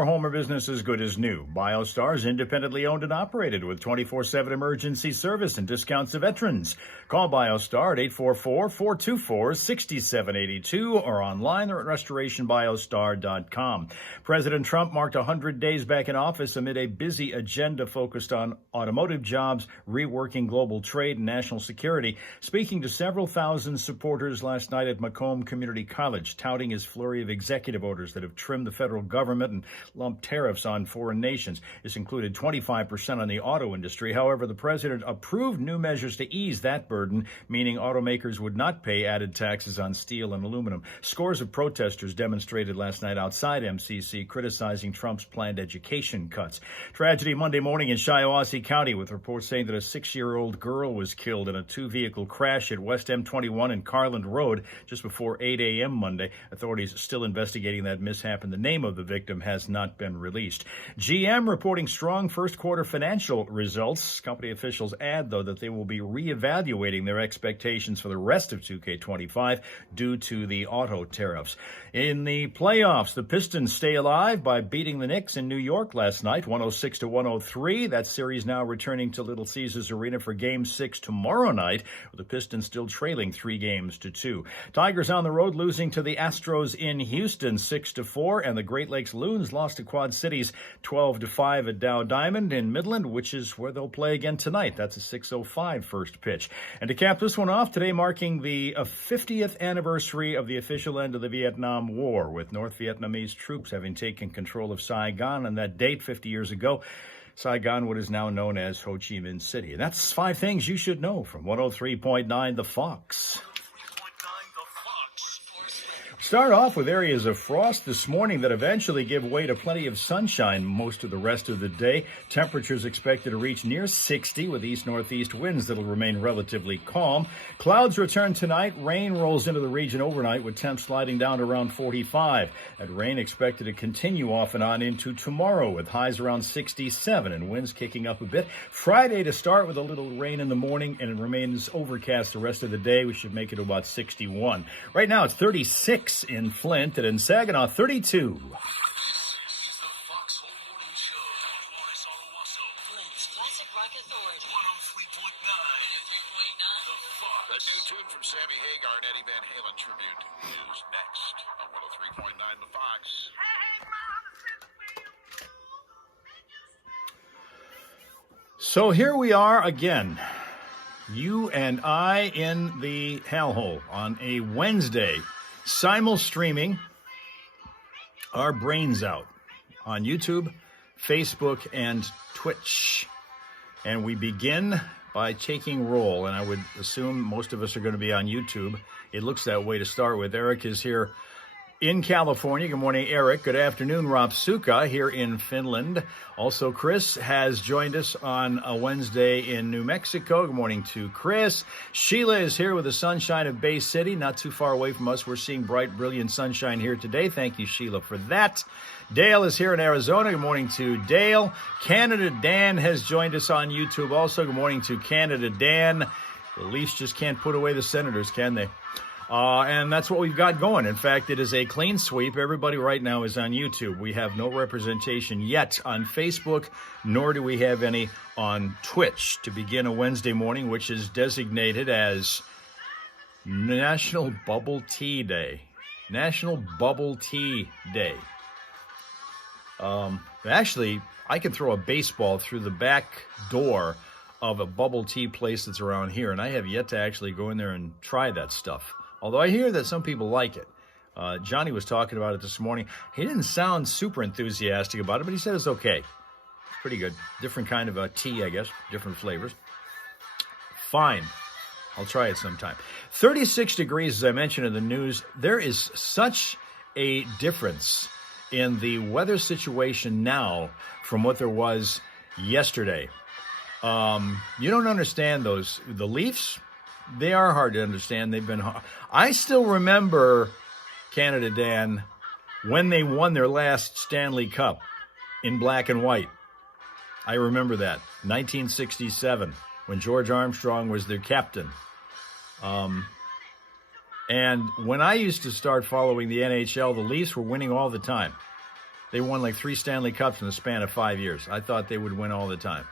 your home or business is good as new. BioStar is independently owned and operated with 24/7 emergency service and discounts to veterans. Call BioStar at 844-424-6782 or online or at restorationbiostar.com. President Trump marked 100 days back in office amid a busy agenda focused on automotive jobs, reworking global trade, and national security, speaking to several thousand supporters last night at Macomb Community College, touting his flurry of executive orders that have trimmed the federal government and lumped tariffs on foreign nations. This included 25% on the auto industry. However, the president approved new measures to ease that burden, meaning automakers would not pay added taxes on steel and aluminum. Scores of protesters demonstrated last night outside MCC, criticizing Trump's planned education cuts. Tragedy Monday morning in Shiawassee County, with reports saying that a 6-year-old girl was killed in a two-vehicle crash at West M21 and Carland Road just before 8 a.m. Monday. Authorities still investigating that mishap, and the name of the victim has not been released. GM reporting strong first quarter financial results. Company officials add, though, that they will be reevaluating their expectations for the rest of 2K25 due to the auto tariffs. In the playoffs, the Pistons stay alive by beating the Knicks in New York last night, 106-103. That series now returning to Little Caesars Arena for Game 6 tomorrow night, with the Pistons still trailing 3-2. Tigers on the road losing to the Astros in Houston 6-4, and the Great Lakes Loons lost to Quad Cities 12-5 at Dow Diamond in Midland, which is where they'll play again tonight. That's a 6:05 first pitch. And to cap this one off, today marking the 50th anniversary of the official end of the Vietnam War, with North Vietnamese troops having taken control of Saigon on that date 50 years ago. Saigon, what is now known as Ho Chi Minh City. And that's 5 things you should know from 103.9 The Fox. Start off with areas of frost this morning that eventually give way to plenty of sunshine most of the rest of the day. Temperatures expected to reach near 60 with east-northeast winds that'll remain relatively calm. Clouds return tonight. Rain rolls into the region overnight with temps sliding down to around 45. That rain expected to continue off and on into tomorrow with highs around 67 and winds kicking up a bit. Friday to start with a little rain in the morning, and it remains overcast the rest of the day. We should make it to about 61. Right now it's 36 in Flint, and in Saginaw, 32. This is the Foxhole Morning Show. Flint's Classic Rock Authority. 103.9. The Fox. That new tune from Sammy Hagar and Eddie Van Halen tribute is next on 103.9 The Fox. So here we are again. You and I in the hellhole on a Wednesday, simul-streaming our brains out on YouTube, Facebook, and Twitch. And we begin by taking roll, and I would assume most of us are going to be on YouTube. It looks that way to start with. Eric is here in California. Good morning, Eric. Good afternoon, Rapsuka here in Finland. Also, Chris has joined us on a Wednesday in New Mexico. Good morning to Chris. Sheila is here with the sunshine of Bay City, not too far away from us. We're seeing bright, brilliant sunshine here today. Thank you, Sheila, for that. Dale is here in Arizona. Good morning to Dale. Canada Dan has joined us on YouTube also. Good morning to Canada Dan. The Leafs just can't put away the Senators, can they? And that's what we've got going. In fact, it is a clean sweep. Everybody right now is on YouTube. We have no representation yet on Facebook, nor do we have any on Twitch to begin a Wednesday morning, which is designated as National Bubble Tea Day. National Bubble Tea Day. Actually, I can throw a baseball through the back door of a bubble tea place that's around here, and I have yet to actually go in there and try that stuff. Although I hear that some people like it. Johnny was talking about it this morning. He didn't sound super enthusiastic about it, but he said it's okay. It's pretty good. Different kind of a tea, I guess. Different flavors. Fine. I'll try it sometime. 36 degrees, as I mentioned in the news. There is such a difference in the weather situation now from what there was yesterday. You don't understand those. The Leafs, they are hard to understand. They've been hard. I still remember, Canada Dan, when they won their last Stanley Cup in black and white. I remember that. 1967, when George Armstrong was their captain. And when I used to start following the NHL, the Leafs were winning all the time. They won like 3 Stanley Cups in the span of 5 years. I thought they would win all the time.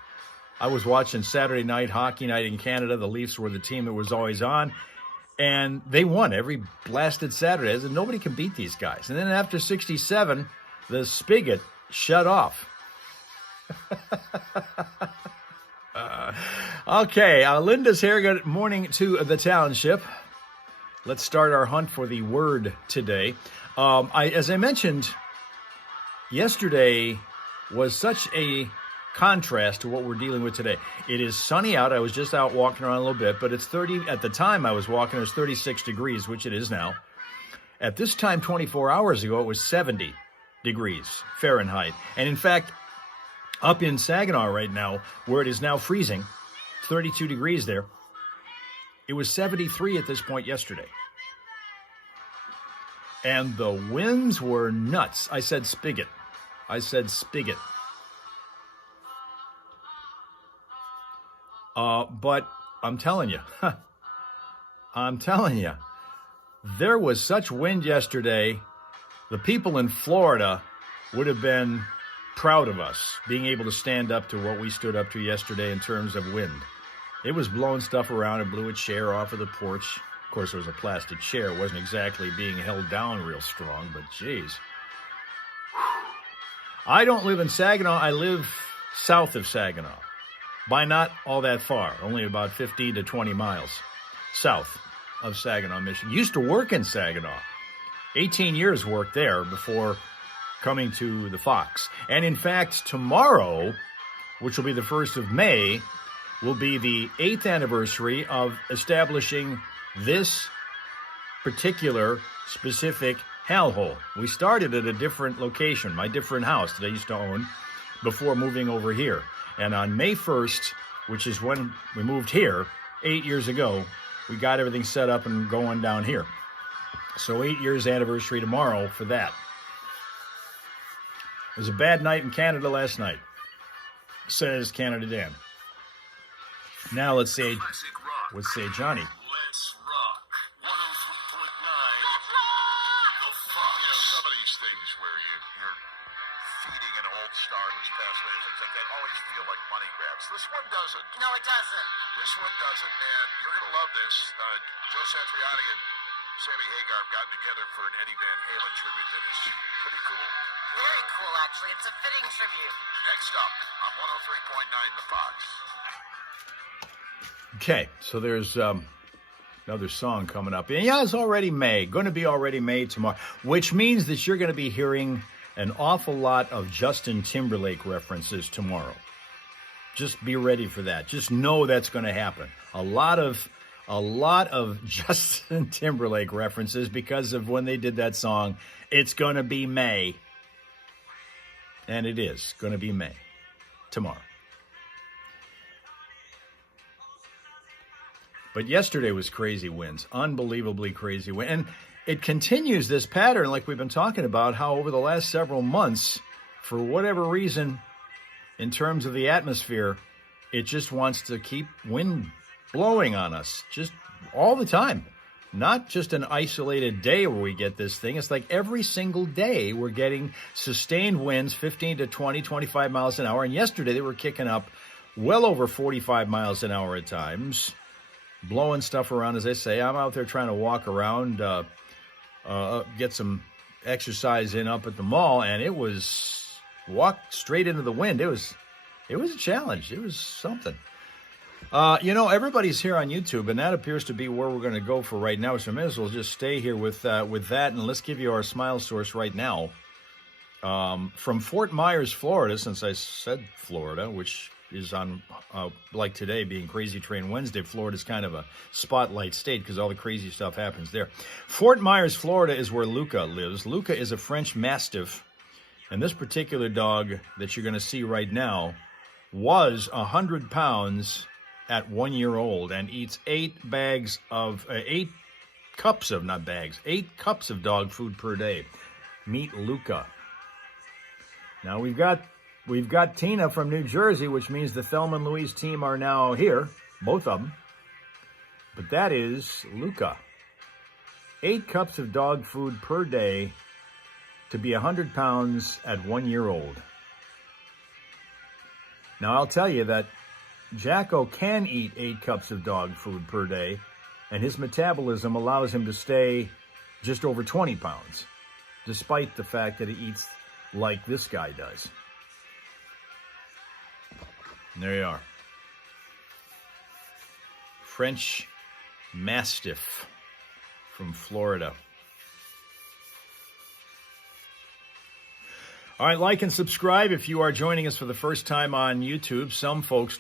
I was watching Saturday night hockey night in Canada. The Leafs were the team that was always on. And they won every blasted Saturday. And nobody can beat these guys. And then after 67, the spigot shut off. Okay, Linda's here. Good morning to the township. Let's start our hunt for the word today. As I mentioned, yesterday was such a contrast to what we're dealing with today. It is sunny out. I was just out walking around a little bit, but it's 30. At the time I was walking, it was 36 degrees, which it is now. At this time, 24 hours ago, it was 70 degrees Fahrenheit. And in fact, up in Saginaw right now, where it is now freezing, 32 degrees there, it was 73 at this point yesterday. And the winds were nuts. I said spigot. But I'm telling you, there was such wind yesterday, the people in Florida would have been proud of us being able to stand up to what we stood up to yesterday in terms of wind. It was blowing stuff around. It blew a chair off of the porch. Of course, it was a plastic chair. It wasn't exactly being held down real strong, but geez. I don't live in Saginaw. I live south of Saginaw. By not all that far, only about 15 to 20 miles south of Saginaw, Michigan. Used to work in Saginaw. 18 years worked there before coming to the Fox. And in fact, tomorrow, which will be the 1st of May, will be the 8th anniversary of establishing this particular specific Hal hole. We started at a different location, my different house that I used to own before moving over here. And on May 1st, which is when we moved here 8 years ago, we got everything set up and going down here. So 8 years anniversary tomorrow for that. It was a bad night in Canada last night, says Canada Dan. Now let's say Johnny. Let's rock. 103.9. The Fox. You know, some of these things where you're feeding an old star who's passed away, things like that, always feel like money grabs. This one doesn't. No, it doesn't. This one doesn't, and you're going to love this. Joe Satriani and Sammy Hagar have gotten together for an Eddie Van Halen tribute that is pretty cool. Very cool, actually. It's a fitting tribute. Next up on 103.9 The Fox. Okay, so there's another song coming up. And yeah, it's already May. Going to be already May tomorrow, which means that you're going to be hearing an awful lot of Justin Timberlake references tomorrow. Just be ready for that. Just know that's going to happen. A lot of Justin Timberlake references because of when they did that song. It's going to be May. And it is going to be May tomorrow. But yesterday was crazy winds, unbelievably crazy wind. And it continues this pattern like we've been talking about, how over the last several months, for whatever reason, in terms of the atmosphere, it just wants to keep wind blowing on us just all the time. Not just an isolated day where we get this thing. It's like every single day we're getting sustained winds, 15 to 20, 25 miles an hour. And yesterday they were kicking up well over 45 miles an hour at times, blowing stuff around, as I say. I'm out there trying to walk around, get some exercise in up at the mall, and it was walk straight into the wind. It was a challenge. It was something. Everybody's here on YouTube, and that appears to be where we're going to go for right now. So I may as well just stay here with that, and let's give you our smile source right now. From Fort Myers, Florida, since I said Florida, which is on, like today being Crazy Train Wednesday, Florida's kind of a spotlight state because all the crazy stuff happens there. Fort Myers, Florida is where Luca lives. Luca is a French Mastiff, and this particular dog that you're going to see right now was 100 pounds at 1 year old and eats 8 cups of dog food per day. Meet Luca. Now we've got Tina from New Jersey, which means the Thelma and Louise team are now here, both of them. But that is Luca. 8 cups of dog food per day to be 100 pounds at 1 year old. Now, I'll tell you that Jacko can eat 8 cups of dog food per day, and his metabolism allows him to stay just over 20 pounds, despite the fact that he eats like this guy does. And there you are. French Mastiff from Florida. All right, like and subscribe if you are joining us for the first time on YouTube. Some folks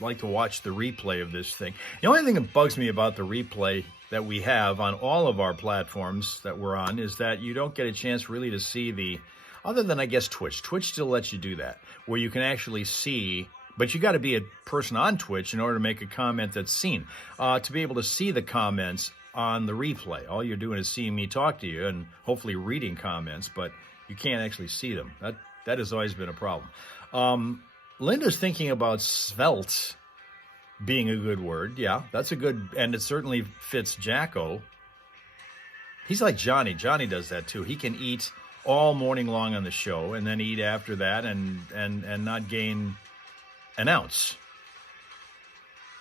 like to watch the replay of this thing. The only thing that bugs me about the replay that we have on all of our platforms that we're on is that you don't get a chance really to see the, other than I guess Twitch. Twitch still lets you do that, where you can actually see, but you got to be a person on Twitch in order to make a comment that's seen. To be able to see the comments on the replay, all you're doing is seeing me talk to you and hopefully reading comments, but you can't actually see them. That has always been a problem. Linda's thinking about svelte being a good word. Yeah, that's a good, and it certainly fits Jacko. He's like Johnny. Johnny does that too. He can eat all morning long on the show and then eat after that and not gain an ounce.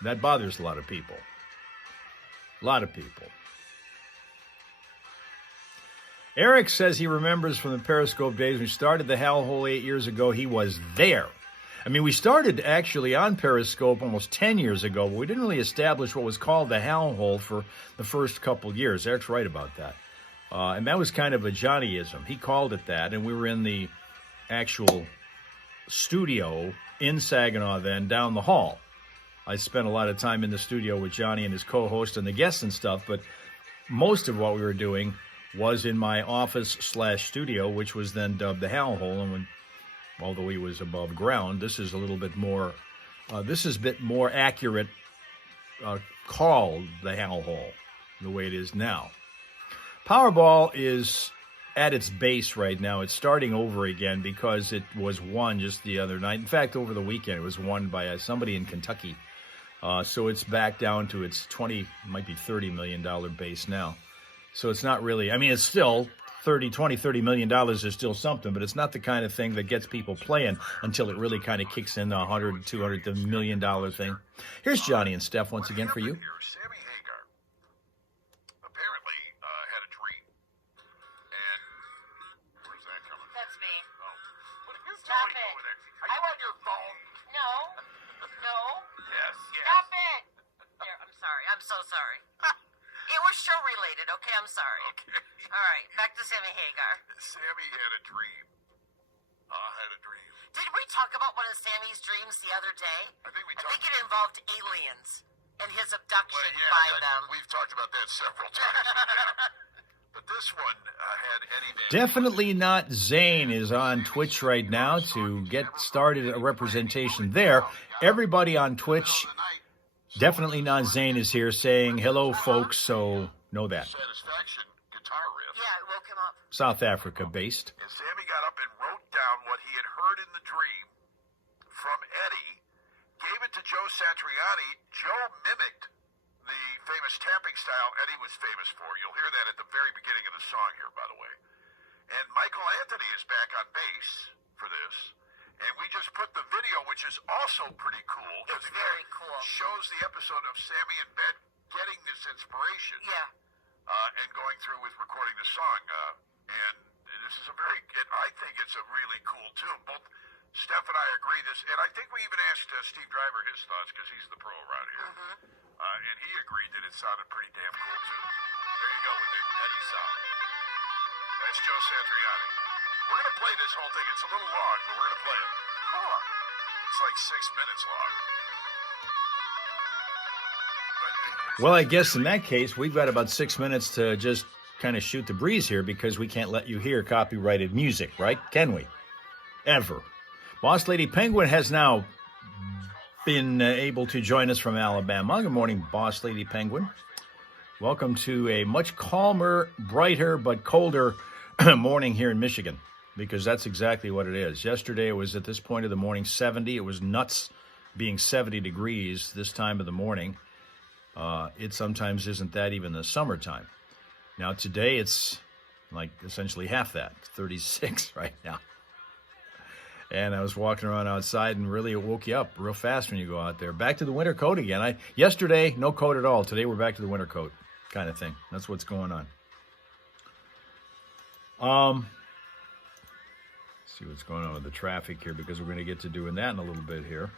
That bothers a lot of people. A lot of people. Eric says he remembers from the Periscope days when we started the Hal Hole 8 years ago. He was there. I mean, we started actually on Periscope almost 10 years ago, but we didn't really establish what was called the Hal Hole for the first couple years. Eric's right about that. And that was kind of a Johnnyism. He called it that, and we were in the actual studio in Saginaw then, down the hall. I spent a lot of time in the studio with Johnny and his co-host and the guests and stuff, but most of what we were doing was in my office/studio, which was then dubbed the Hal Hole. And although he was above ground, this is a little bit more, this is a bit more accurate called the Hal Hole, the way it is now. Powerball is at its base right now. It's starting over again because it was won just the other night. In fact, over the weekend, it was won by somebody in Kentucky. So it's back down to its might be $30 million base now. So it's not really, I mean, it's still $30 million is still something, but it's not the kind of thing that gets people playing until it really kind of kicks in the $100, $200, the $1 million thing. Here's Johnny and Steph once again for you. Sammy Hagar apparently had a dream. And where's that coming from? That's me. Oh. What are you Stop doing it. over there? Are you on your phone? No. No. Yes, yes. Stop it. There, I'm sorry. I'm so sorry. It was show related, okay? I'm sorry. Okay. All right, back to Sammy Hagar. Sammy had a dream. Had a dream. Did we talk about one of Sammy's dreams the other day? I think we I talked. think it involved aliens and his abduction Well, by yeah, them. we've talked about that several times. But this one had Eddie Van. Definitely not Zane is on Twitch right now to get started a representation there. Everybody on Twitch, definitely not Zane is here saying hello, folks, so know that. Satisfaction guitar riff. Yeah, it woke him up. South Africa based. And Sammy got up and wrote down what he had heard in the dream from Eddie, gave it to Joe Satriani. Joe mimicked the famous tapping style Eddie was famous for. You'll hear that at the very beginning of the song here, by the way. And Michael Anthony is back on bass for this. And we just put the video, which is also pretty cool. It's very cool. Shows the episode of Sammy in bed getting this inspiration. Yeah. And going through with recording the song. And this is I think it's a really cool tune. Both Steph and I agree this, and I think we even asked Steve Driver his thoughts because he's the pro around here. And he agreed that it sounded pretty damn cool too. There you go with the Eddie sound. That's Joe Satriani. We're going to play this whole thing. It's a little long, but we're going to play it. Cool. It's like 6 minutes long. Well, I guess in that case, we've got about 6 minutes to just kind of shoot the breeze here because we can't let you hear copyrighted music, right? Can we? Ever. Boss Lady Penguin has now been able to join us from Alabama. Good morning, Boss Lady Penguin. Welcome to a much calmer, brighter, but colder morning here in Michigan, because that's exactly what it is. Yesterday, it was at this point of the morning 70. It was nuts being 70 degrees this time of the morning. It sometimes isn't that even the summertime. Now, today, it's like essentially half that, 36 right now. And I was walking around outside, and really it woke you up real fast when you go out there. Back to the winter coat again. Yesterday, no coat at all. Today, we're back to the winter coat kind of thing. That's what's going on. See what's going on with the traffic here, because we're going to get to doing that in a little bit here.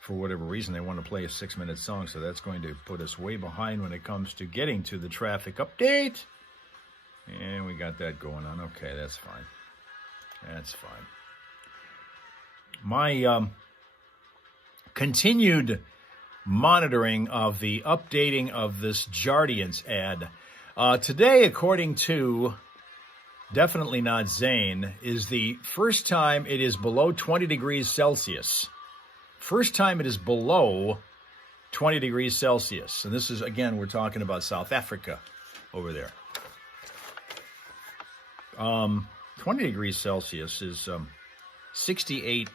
For whatever reason, they want to play a 6-minute song, so that's going to put us way behind when it comes to getting to the traffic update. And we got that going on. Okay, that's fine. That's fine. My continued monitoring of the updating of this Jardiance ad. Today, according to Definitely Not Zane, is the first time it is below 20 degrees Celsius. First time it is below 20 degrees Celsius. And this is, again, we're talking about South Africa over there. 20 degrees Celsius is 68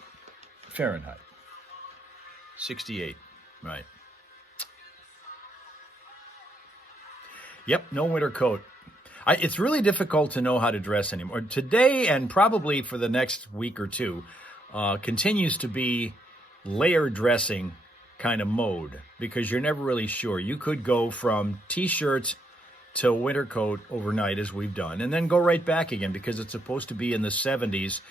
Fahrenheit. 68, right. Yep, no winter coat. It's really difficult to know how to dress anymore. Today, and probably for the next week or two, continues to be layered dressing kind of mode, because you're never really sure. You could go from T-shirts to winter coat overnight, as we've done, and then go right back again, because it's supposed to be in the 70s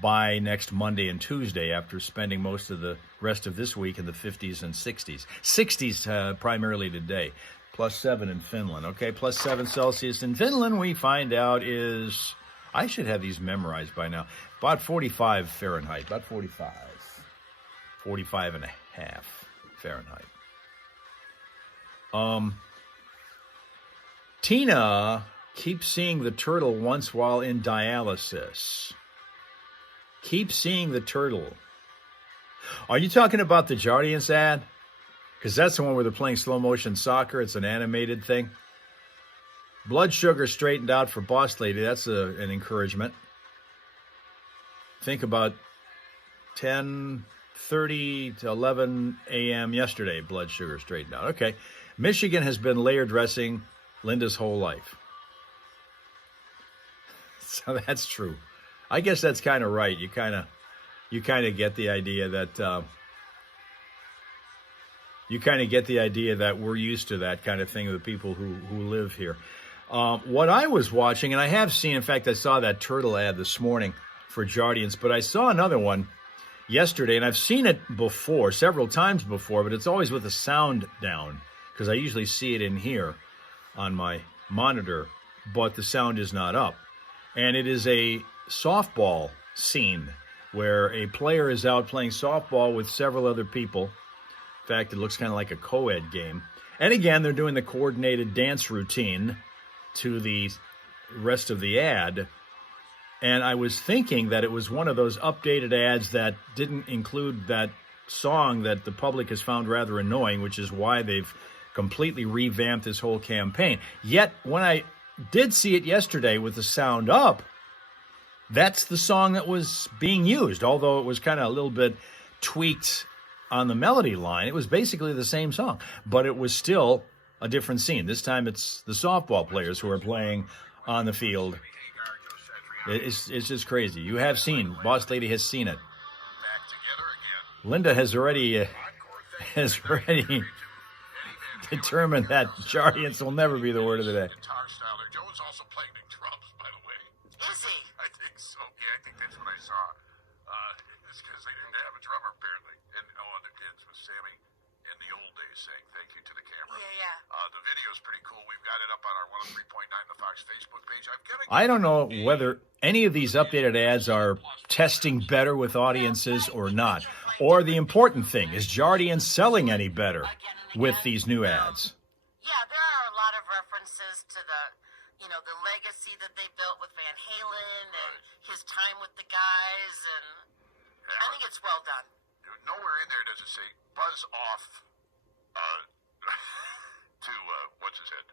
by next Monday and Tuesday, after spending most of the rest of this week in the 50s and 60s. 60s primarily today. +7 in Finland. Okay, +7 Celsius in Finland, we find out is, I should have these memorized by now, about 45 Fahrenheit, about 45. 45 and a half Fahrenheit. Tina keeps seeing the turtle once while in dialysis. Keep seeing the turtle. Are you talking about the Jardiance ad? Because that's the one where they're playing slow motion soccer. It's an animated thing. Blood sugar straightened out for Boss Lady. That's an encouragement. Think about 10:30 to 11 a.m. yesterday, blood sugar straightened out. Okay. Michigan has been layer dressing Linda's whole life. So that's true. I guess that's kind of right. You kind of get the idea that we're used to that kind of thing, the people who live here. What I was watching, and I have seen, in fact, I saw that turtle ad this morning for Jardiance, but I saw another one yesterday, and I've seen it before, several times before, but it's always with the sound down, because I usually see it in here on my monitor, but the sound is not up. And it is a softball scene where a player is out playing softball with several other people. In fact, it looks kind of like a co-ed game. And again, they're doing the coordinated dance routine to the rest of the ad. And I was thinking that it was one of those updated ads that didn't include that song that the public has found rather annoying, which is why they've completely revamped this whole campaign. Yet, when I did see it yesterday with the sound up, that's the song that was being used, although it was kind of a little bit tweaked on the melody line. It was basically the same song, but it was still a different scene. This time it's the softball players who are playing on the field. It's just crazy. You have seen, Boss Lady has seen it. Linda has already determined that Jardiance will never be the word of the day. Joe's also playing the drums, by the way. Is he? I think so. Yeah, I think that's what I saw. It's because they didn't have a drummer, apparently. And it's with Sammy in the old days saying thank you to the camera. Yeah. The video's pretty cool. We've got it up on our 103.9 The Fox Facebook page. I don't know whether any of these updated ads are testing better with audiences or not. Or the important thing, is Jardiance selling any better with these new ads? Yeah, there are a lot of references to the legacy that they built with Van Halen and his time with the guys, and I think it's well done. Nowhere in there does it say buzz off to what's his head?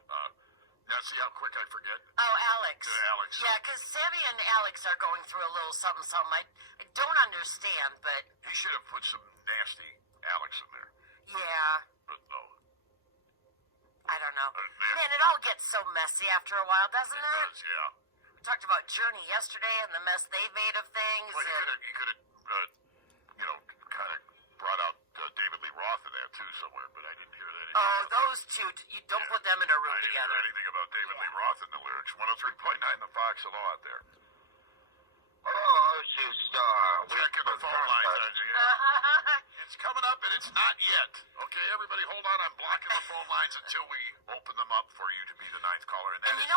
Now see how quick I forget. Oh, Alex. Alex. Yeah, because Sammy and Alex are going through a little something. I don't understand, but He should have put some nasty Alex in there. yeah, But no. I don't know. Man. Man, it all gets so messy after a while, doesn't It it? does, yeah. talked about Journey yesterday and the mess they made of things. Well, he could have, kind of brought out David Lee Roth in there too somewhere, but I didn't hear that. Oh, those two, you don't put them in a room I didn't together. hear anything about David Lee Roth in the lyrics. 103.9 The Fox. Hello out there. Oh, it's just, Checking the phone lines, aren't you? It's coming up and it's not yet. Okay, everybody hold on. I'm blocking the phone lines until we open them up for you to be the ninth caller, and that And is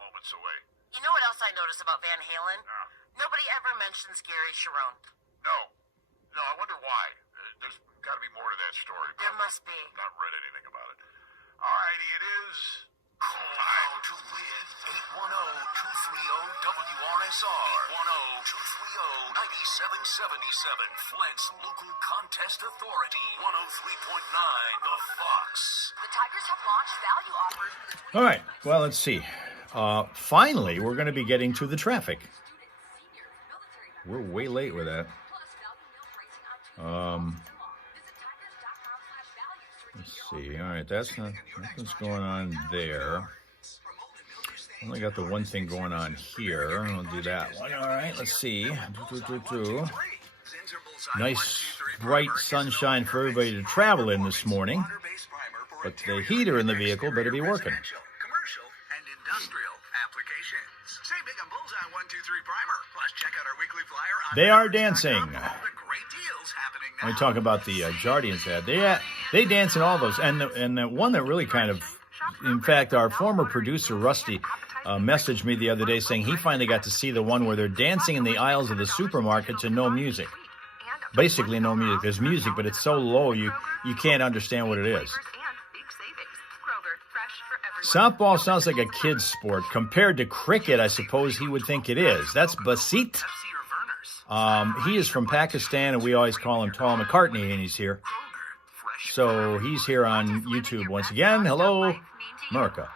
moments away. you know what else I noticed about Van Halen? Nobody ever mentions Gary Sharon. No, I wonder why. There's got to be more to that story. There must be. I've not read anything about it. All righty, it is time to win. 810-230-WRSR. 810-230-9777. Flint's local contest authority. 103.9 The Fox. The Tigers have launched value offers. All right. Well, let's see. Finally, we're going to be getting to the traffic. We're way late with that. Let's see. All right, nothing's going on there. Only got the one thing going on here. I'll do that one. All right, let's see. Nice, bright sunshine for everybody to travel in this morning. But the heater in the vehicle better be working. Commercial and industrial applications. Save big on Bullseye 123 Primer. Plus, check out our weekly flyer on They are dancing. all the great deals happening now. Let me talk about the Jardians ad. They dance in all those. And the one that really kind of, in fact, our former producer, Rusty, messaged me the other day saying he finally got to see the one where they're dancing in the aisles of the supermarket to no music. Basically no music. There's music, but it's so low you can't understand what it is. Softball sounds like a kid's sport. Compared to cricket, I suppose he would think it is. That's Basit. He is from Pakistan, and we always call him Tall McCartney, and he's here. So he's here on YouTube once again. Hello, America.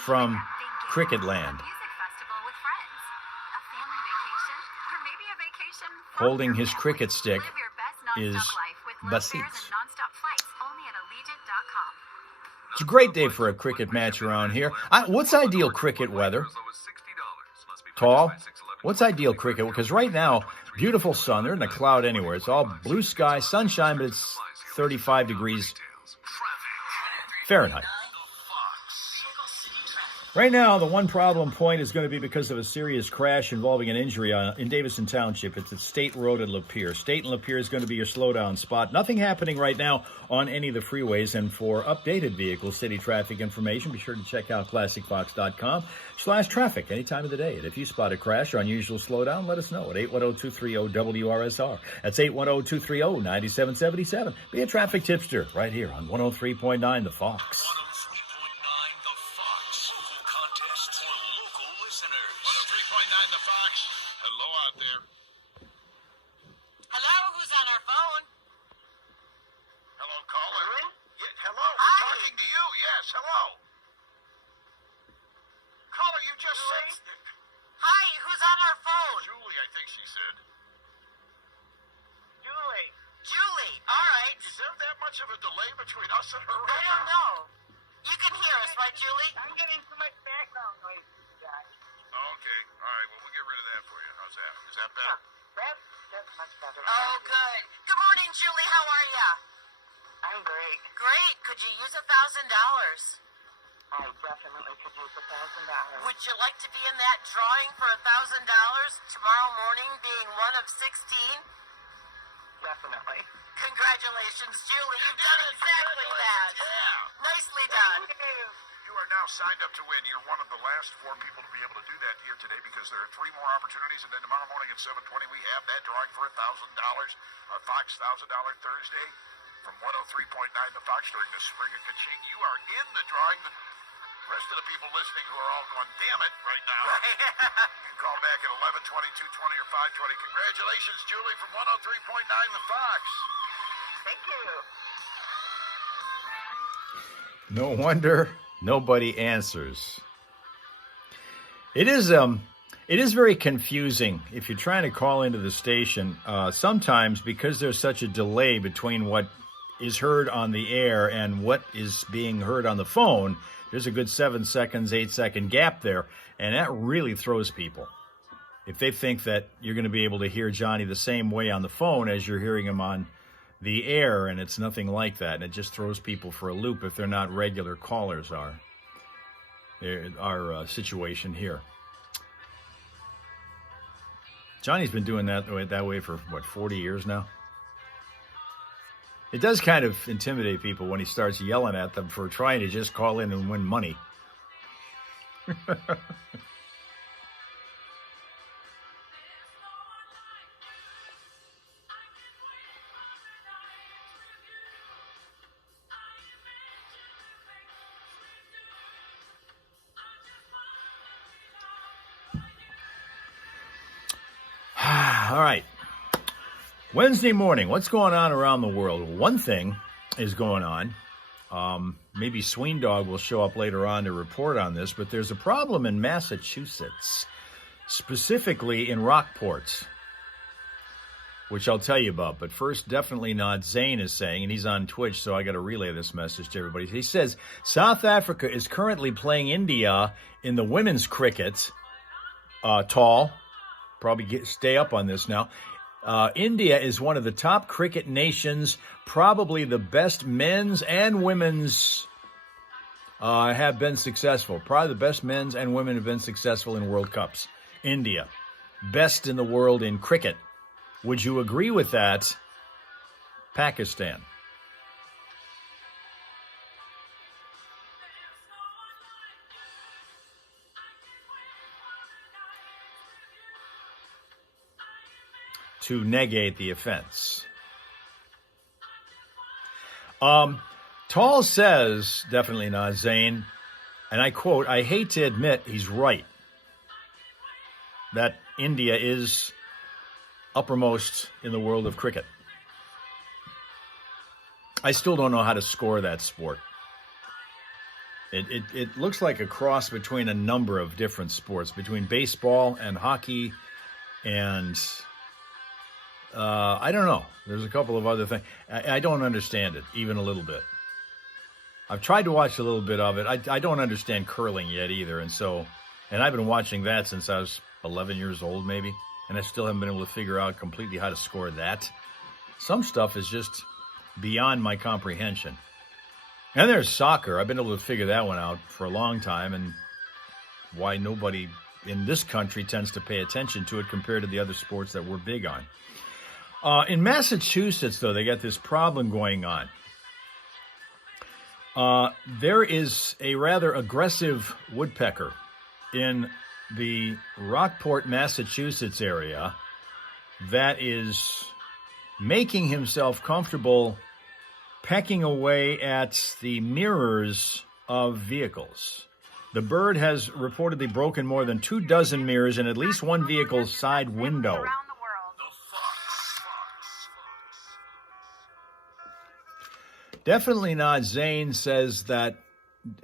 From Cricket Land. Holding his cricket stick is Basit. It's a great day for a cricket match around here. What's ideal cricket weather? Tall? What's ideal cricket? Because right now, beautiful sun. There isn't a cloud anywhere. It's all blue sky, sunshine, but it's 35 degrees Fahrenheit. Right now, the one problem point is going to be because of a serious crash involving an injury in Davison Township. It's at State Road at Lapeer. State and Lapeer is going to be your slowdown spot. Nothing happening right now on any of the freeways. And for updated vehicle city traffic information, be sure to check out ClassicFox.com/traffic any time of the day. And if you spot a crash or unusual slowdown, let us know at 810-230-WRSR. That's 810-230-9777. Be a traffic tipster right here on 103.9 The Fox. 103.9 The Fox. Hello out there. Hello, who's on our phone? Hello, caller. Yeah, hello. We're Hi. talking to you. Yes, hello. Caller, you just said... Hi, who's on our phone? Julie, I think she said. Julie. Julie, all right. Is there that much of a delay between us and her I right don't now? know. You can hear us, right, Julie? I'm getting so much background noise, Josh. Okay. All right. Well, we'll get rid of that for you. How's that? Is that better? That's much better. Oh, good. Good morning, Julie. How are ya? I'm great. Great. Could you use $1,000? I definitely could use $1,000. Would you like to be in that drawing for $1,000 tomorrow morning, being one of 16? Definitely. Congratulations, Julie. You've done exactly that. Yeah. Nicely done. You are now signed up to win. You're one of the last 4 people to be able to do that here today because there are 3 more opportunities, and then tomorrow morning at 7:20 we have that drawing for $1,000, a Fox $1,000 Thursday from 103.9 The Fox during the Spring of Kaching. You are in the drawing. The rest of the people listening who are all going, damn it, right now. You can call back at 11:20, 2:20, or 5:20. Congratulations, Julie, from 103.9 The Fox. Thank you. No wonder nobody answers. It is very confusing if you're trying to call into the station. Sometimes because there's such a delay between what is heard on the air and what is being heard on the phone, there's a good 7 seconds, 8-second gap there, and that really throws people. If they think that you're going to be able to hear Johnny the same way on the phone as you're hearing him on the air, and it's nothing like that, and it just throws people for a loop if they're not regular callers are. Our situation here. Johnny's been doing that way for, 40 years now? It does kind of intimidate people when he starts yelling at them for trying to just call in and win money. All right. Wednesday morning, what's going on around the world? One thing is going on. Maybe Sween Dog will show up later on to report on this, but there's a problem in Massachusetts, specifically in Rockport, which I'll tell you about. But first, definitely not Zane is saying, and he's on Twitch, so I got to relay this message to everybody. He says, South Africa is currently playing India in the women's cricket. Tall. Probably stay up on this now. India is one of the top cricket nations. Probably the best men's and women's have been successful. Probably the best men's and women have been successful in World Cups. India, best in the world in cricket. Would you agree with that? Pakistan. To negate the offense. Tall says, definitely not Zane, and I quote, I hate to admit he's right, that India is uppermost in the world of cricket. I still don't know how to score that sport. It looks like a cross between a number of different sports, between baseball and hockey and... I don't know. There's a couple of other things. I don't understand it, even a little bit. I've tried to watch a little bit of it. I don't understand curling yet either. And I've been watching that since I was 11 years old, maybe. And I still haven't been able to figure out completely how to score that. Some stuff is just beyond my comprehension. And there's soccer. I've been able to figure that one out for a long time, and why nobody in this country tends to pay attention to it compared to the other sports that we're big on. In Massachusetts, though, they got this problem going on. There is a rather aggressive woodpecker in the Rockport, Massachusetts area that is making himself comfortable pecking away at the mirrors of vehicles. The bird has reportedly broken more than 24 mirrors in at least one vehicle's side window. Definitely not Zane says that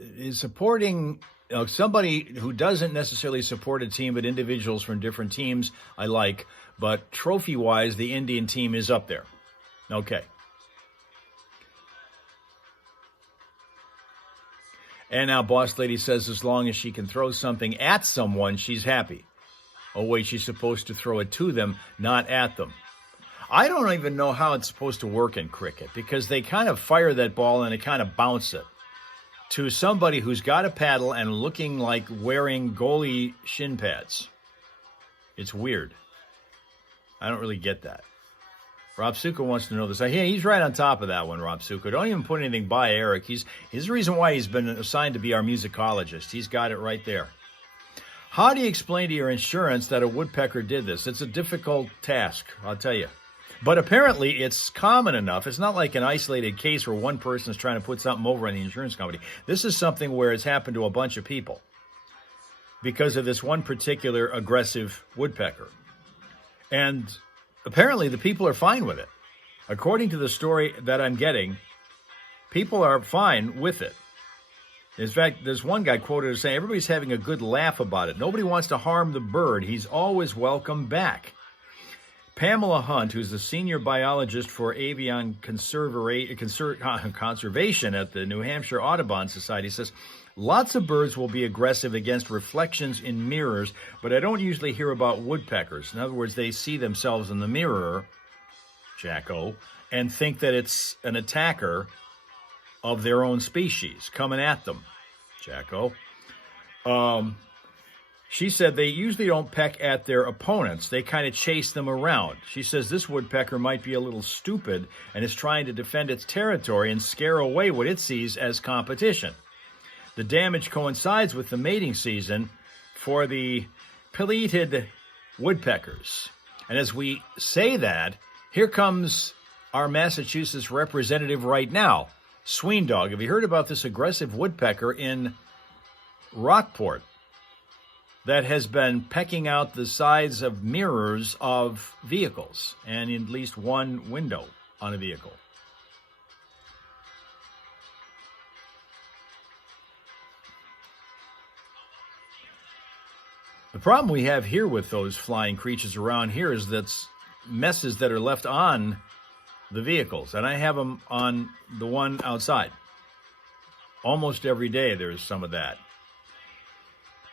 is supporting somebody who doesn't necessarily support a team, but individuals from different teams I like. But trophy-wise, the Indian team is up there. Okay. And now Boss Lady says as long as she can throw something at someone, she's happy. Oh, wait, she's supposed to throw it to them, not at them. I don't even know how it's supposed to work in cricket because they kind of fire that ball and they kind of bounce it to somebody who's got a paddle and looking like wearing goalie shin pads. It's weird. I don't really get that. Rob Suka wants to know this. Yeah, he's right on top of that one, Rob Suka. Don't even put anything by Eric. He's the reason why he's been assigned to be our musicologist. He's got it right there. How do you explain to your insurance that a woodpecker did this? It's a difficult task, I'll tell you. But apparently it's common enough. It's not like an isolated case where one person is trying to put something over on the insurance company. This is something where it's happened to a bunch of people because of this one particular aggressive woodpecker. And apparently the people are fine with it. According to the story that I'm getting, people are fine with it. In fact, there's one guy quoted as saying, everybody's having a good laugh about it. Nobody wants to harm the bird. He's always welcome back. Pamela Hunt, who's the senior biologist for avian conservation at the New Hampshire Audubon Society, says lots of birds will be aggressive against reflections in mirrors, but I don't usually hear about woodpeckers. In other words, they see themselves in the mirror, Jacko, and think that it's an attacker of their own species coming at them, Jacko. She said they usually don't peck at their opponents. They kind of chase them around. She says this woodpecker might be a little stupid and is trying to defend its territory and scare away what it sees as competition. The damage coincides with the mating season for the pileated woodpeckers. And as we say that, here comes our Massachusetts representative right now, Sweendog. Have you heard about this aggressive woodpecker in Rockport that has been pecking out the sides of mirrors of vehicles and in at least one window on a vehicle? The problem we have here with those flying creatures around here is that's messes that are left on the vehicles. And I have them on the one outside. Almost every day there's some of that.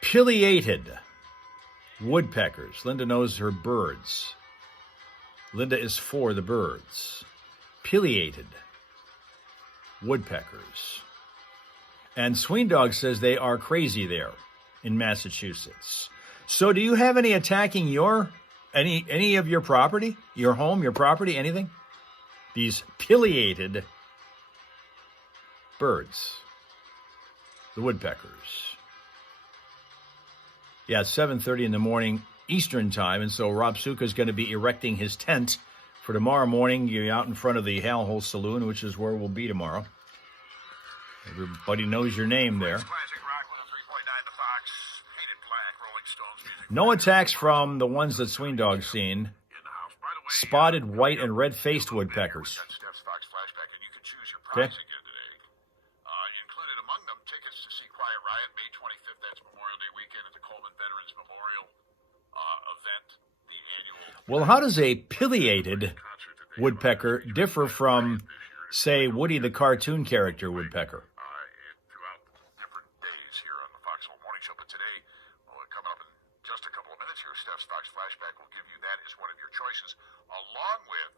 Pileated woodpeckers. Linda knows her birds. Linda is for the birds. Pileated woodpeckers. And Sweendog says they are crazy there in Massachusetts. So do you have any attacking any of your property? Your home, your property, anything? These pileated birds. The woodpeckers. Yeah, it's 7:30 in the morning Eastern time, and so Rob Suka is going to be erecting his tent for tomorrow morning. You're out in front of the Hal Hole Saloon, which is where we'll be tomorrow. Everybody knows your name there. Classic Rock 103.9 The Fox, Painted Black, Rolling Stones music. No attacks from the ones that Sweendog's seen. In the house. By the way, Spotted white and red-faced woodpeckers. We've got Steph's Fox Flashback, and you can choose your Okay. prize again today. Included among them, tickets to see Quiet Riot, May 25th. That's Memorial Day weekend at the Coleman Veterans Memorial event. The annual. Well, how does a pileated concert that they woodpecker differ from, say, Woody the cartoon character woodpecker? throughout different days here on the Fox Hole Morning Show. But today, coming up in just a couple of minutes here, Steph's Fox Flashback will give you that as one of your choices, along with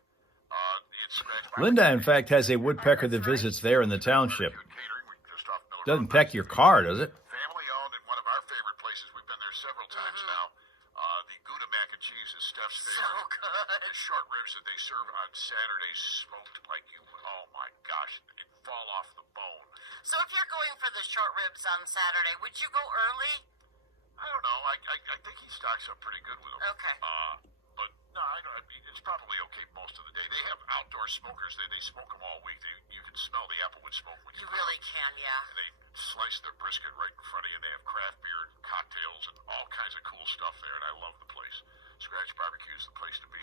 it's Scratch by Linda, in fact, has a woodpecker that visits there in the township. Catering. We're just off Miller Doesn't Road. peck your car, does it? Family owned and one of our favorite places. We've been there several times now. The Gouda mac and cheese is Steph's So favorite. good. The short ribs that they serve on Saturdays, smoked like you. Oh my gosh, it fall off the bone. So if you're going for the short ribs on Saturday, would you go early? I don't know. I think he stocks up pretty good with them. Okay. But no, I mean, it's probably okay most of the day. They have outdoor smokers. They smoke them all week. You can smell the applewood smoke when You you really can, yeah. And they slice their brisket right in front of you. And they have craft beer and cocktails and all kinds of cool stuff there. And I love the place. Scratch Barbecue is the place to be.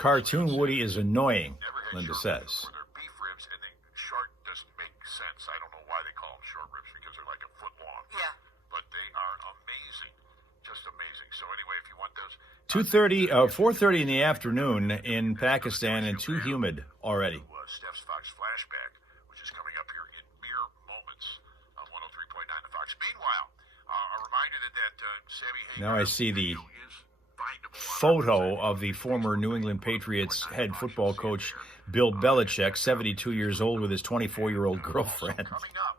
Cartoon Woody is annoying, Never had Linda short ribs says. before. They're beef ribs, and short doesn't make sense. I don't know why they call them short ribs because they're like a foot long. Yeah. But they are amazing, just amazing. So anyway, if you want those, 4:30 in the afternoon in Pakistan and too humid already. Steph's Fox Flashback, which is coming up here in mere moments on 103.9 The Fox. Meanwhile, a reminder that Sammy Hagar Now I see the is findable on photo of the former New England Patriots head football coach Bill Belichick, 72 years old, with his 24-year-old girlfriend. Coming up,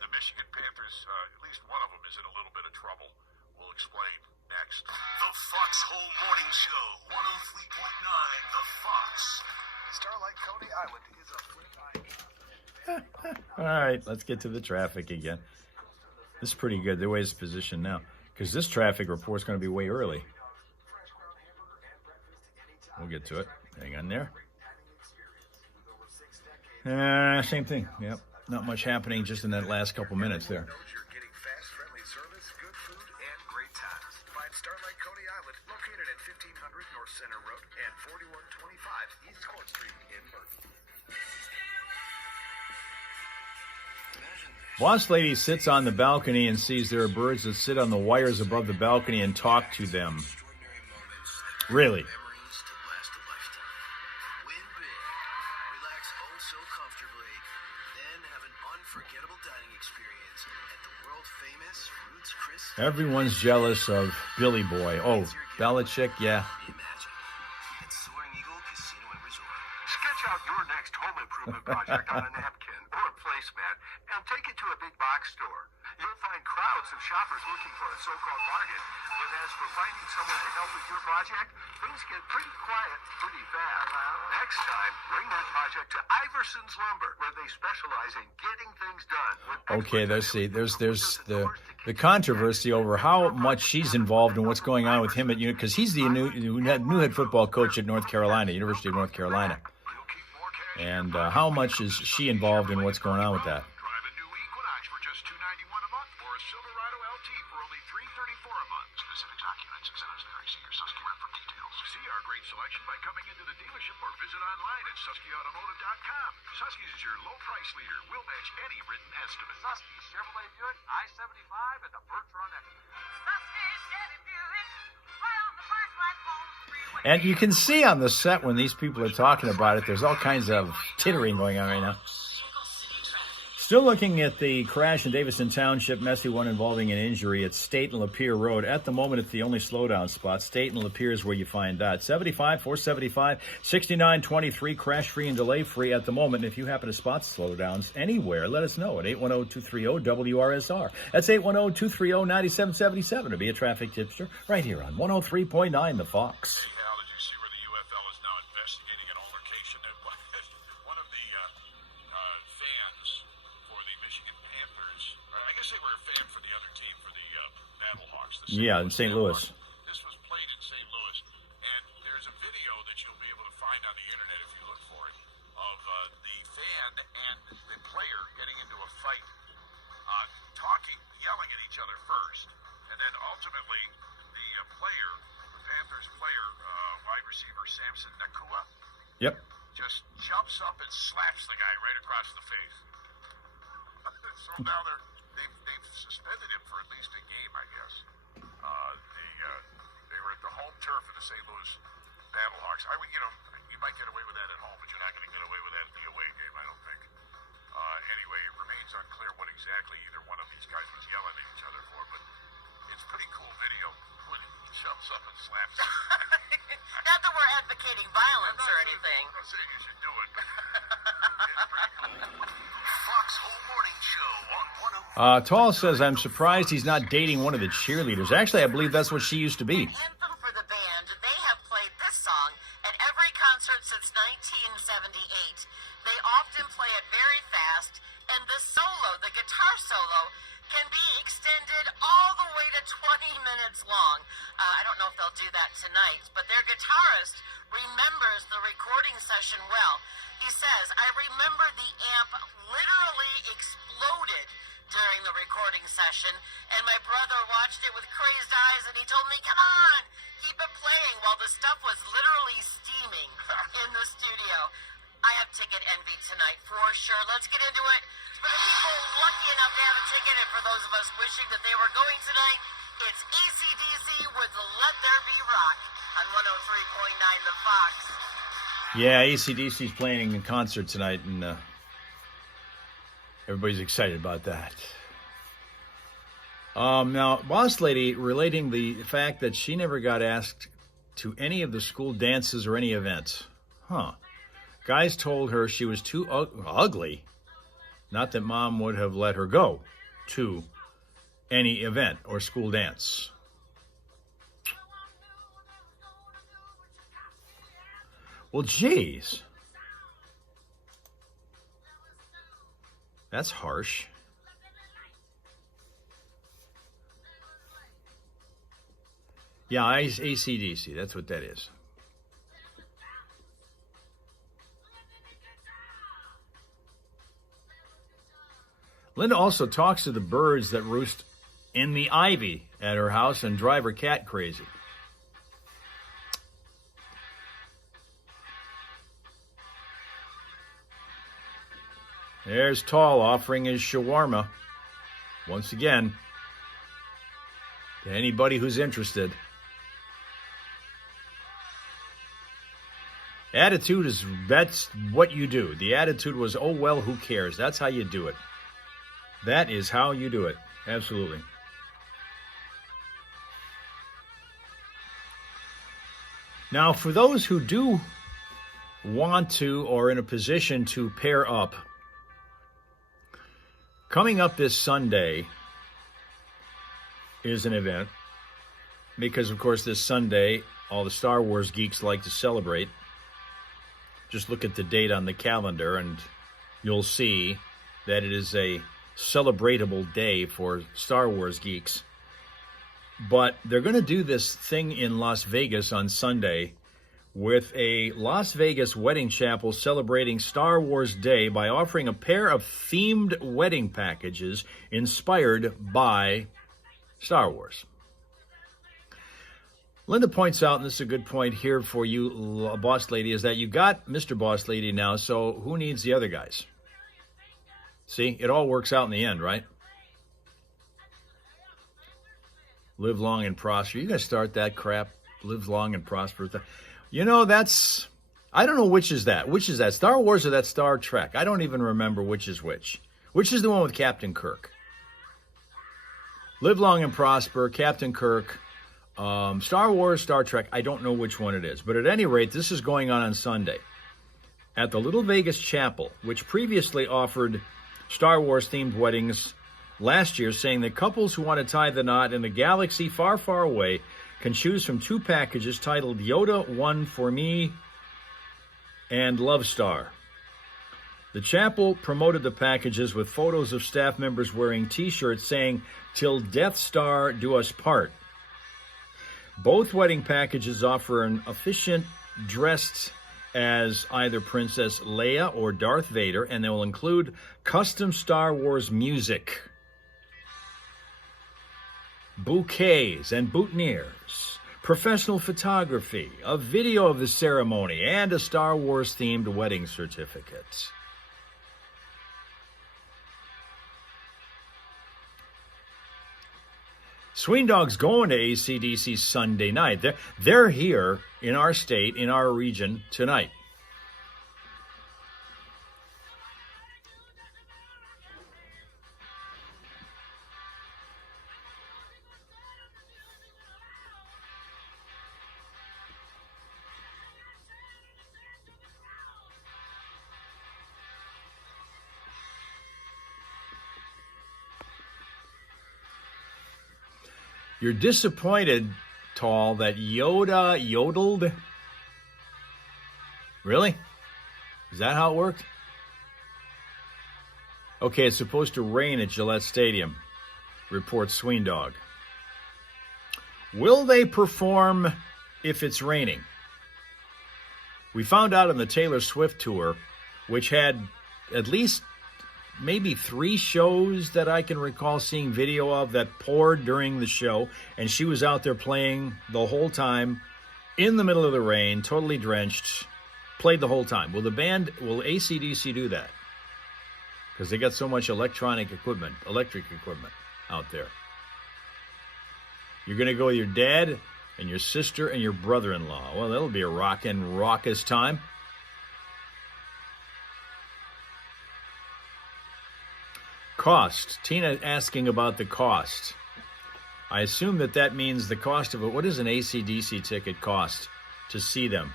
the Michigan Panthers, at least one of them is in a little bit of trouble. We'll explain next. The Fox Hole Morning Show, 103.9 The Fox. Starlight Coney Island is a free line. All right, let's get to the traffic again. This is pretty good, the way it's positioned now, because this traffic report's going to be way early. We'll get to it. Hang on there. Same thing. Yep. Not much happening just in that last couple minutes there. Knows you're getting fast, friendly service, good food, and great times. Find Starlight Coney Island, located at 1500 North Center Road and 4125 East Court Street in Burton. Boss lady sits on the balcony and sees there are birds that sit on the wires above the balcony and talk to them. Really? Memories to last a lifetime. Win big. Relax oh so comfortably. Then have an unforgettable dining experience at the world-famous Roots Chris. Everyone's jealous of Billy Boy. Oh, Belichick, yeah. Imagine at Soaring Eagle Casino and Resort. Sketch out your next home improvement project on a napkin or a placemat and take it to a big box store. You'll find crowds of shoppers looking for a so-called bargain. But as for finding someone to help with your project, things get pretty quiet pretty fast. Next time, bring that project to Iverson's Lumber, where they specialize in getting things done. Okay, there's the controversy over how much she's involved in what's going on with him at because he's the new head football coach at North Carolina, University of North Carolina, and how much is she involved in what's going on with that? Drive a new Equinox for just $291 a month, or a Silverado LT for only $334 a month. Specific documents, incentives vary. See your Susky rep for details. See our great selection by coming into the dealership or visit online at SuskyAutomotive.com. Susky's is your low price leader. We'll match any written estimate. Susky, Chevrolet Buick, I-75, and the Bertrand Extra. And you can see on the set when these people are talking about it, there's all kinds of tittering going on right now. Still looking at the crash in Davison Township, messy one involving an injury at State and Lapeer Road. At the moment, it's the only slowdown spot. State and Lapeer is where you find that. 75, 475, 6923, crash-free and delay-free at the moment. And if you happen to spot slowdowns anywhere, let us know at 810-230-WRSR. That's 810-230-9777 to be a traffic tipster right here on 103.9 The Fox. Hal, did you see where the UFL is now investigating an altercation? One of the fans for the Michigan Panthers, I guess they were a fan for the other team, for the Battlehawks. Yeah, in St. Louis. This was played in St. Louis, and there's a video that you'll be able to find on the internet if you look for it, of the fan and the player getting into a fight, talking, yelling at each other first, and then ultimately the player, the Panthers player, wide receiver Samson Nakua, Yep. just jumps up and slaps the guy right across the face. So now they've suspended him for at least a game, I guess. They were at the home turf of the St. Louis Battlehawks. You might get away with that at home, but you're not going to get away with that at the away game, I don't think. Anyway, it remains unclear what exactly either one of these guys was yelling at each other for, but it's pretty cool video when he jumps up and slaps him. Not that we're advocating violence or anything. I'm not saying you should do it, but it's pretty cool. Fox Home Morning Show on 103. Tall says, I'm surprised he's not dating one of the cheerleaders. Actually, I believe that's what she used to be. Anthem for the band. They have played this song at every concert since 1978. They often play it very fast, and the solo, the guitar solo, can be extended all the way to 20 minutes long. I don't know if they'll do that tonight, but their guitarist remembers the recording session well. He says, I remember the amp literally exploded during the recording session, and my brother watched it with crazed eyes, and he told me, come on, keep it playing, while the stuff was literally steaming in the studio. I have ticket envy tonight for sure. Let's get into it. For the people lucky enough to have a ticket, and for those of us wishing that they were going tonight, it's AC/DC with Let There Be Rock on 103.9 The Fox. Yeah, AC/DC's playing in concert tonight, and everybody's excited about that. Now, Boss Lady relating the fact that she never got asked to any of the school dances or any events. Huh. Guys told her she was too ugly, not that Mom would have let her go to any event or school dance. Well, geez. That's harsh. Yeah, AC/DC, that's what that is. Linda also talks to the birds that roost in the ivy at her house and drive her cat crazy. There's Tall offering his shawarma. Once again, to anybody who's interested. Attitude is, that's what you do. The attitude was, oh, well, who cares? That's how you do it. That is how you do it. Absolutely. Now, for those who do want to or in a position to pair up, coming up this Sunday is an event because, of course, this Sunday, all the Star Wars geeks like to celebrate. Just look at the date on the calendar and you'll see that it is a celebratable day for Star Wars geeks. But they're going to do this thing in Las Vegas on Sunday with a Las Vegas wedding chapel celebrating Star Wars Day by offering a pair of themed wedding packages inspired by Star Wars. Linda points out, and this is a good point here for you, Boss Lady, is that you got Mr. Boss Lady now, so who needs the other guys? See, it all works out in the end, right? Live long and prosper. You guys start that crap. Live long and prosper. You know, that's, I don't know which is that. Which is that? Star Wars or that Star Trek? I don't even remember which is which. Which is the one with Captain Kirk? Live long and prosper, Captain Kirk. Star Wars, Star Trek, I don't know which one it is. But at any rate, this is going on Sunday at the Little Vegas Chapel, which previously offered Star Wars-themed weddings last year, saying that couples who want to tie the knot in a galaxy far, far away can choose from two packages titled Yoda, One for Me, and Love Star. The chapel promoted the packages with photos of staff members wearing T-shirts saying, "Till Death Star do us part." Both wedding packages offer an officiant dressed as either Princess Leia or Darth Vader, and they will include custom Star Wars music, bouquets and boutonnieres, professional photography, a video of the ceremony, and a Star Wars-themed wedding certificate. Sween Dog's going to AC/DC Sunday night. They're here in our state, in our region tonight. You're disappointed, Tall, that Yoda yodeled? Really? Is that how it worked? Okay, it's supposed to rain at Gillette Stadium, reports Sween Dog. Will they perform if it's raining? We found out on the Taylor Swift tour, which had at least maybe 3 shows that I can recall seeing video of that poured during the show, and she was out there playing the whole time in the middle of the rain, totally drenched, played the whole time. Will AC/DC do that? Because they got so much electric equipment out there. You're going to go with your dad and your sister and your brother-in-law. Well, that'll be a rockin', raucous time. Cost. Tina asking about the cost. I assume that means the cost of it. What does an AC/DC ticket cost to see them?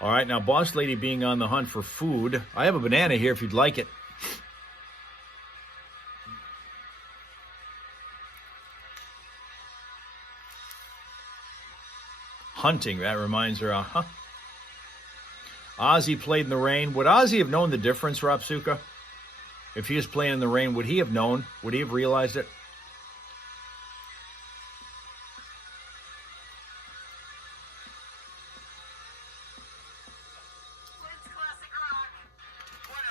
All right, now Boss Lady being on the hunt for food. I have a banana here if you'd like it. Hunting, that reminds her, Ozzy played in the rain. Would Ozzy have known the difference, Rapsuka? If he was playing in the rain, would he have known? Would he have realized it?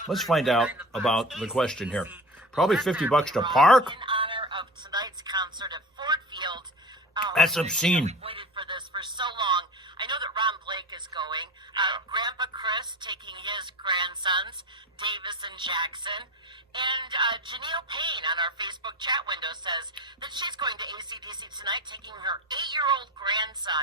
Let's find out about the question here. Probably $50 to park? In honor of tonight's concert at Ford Field. That's obscene. We've waited for this for so long. I know that Ron Blake is going. Grandpa Chris taking his grandsons, Davis and Jackson. And Janelle Payne on our Facebook chat window says that she's going to AC/DC tonight, taking her 8-year-old grandson.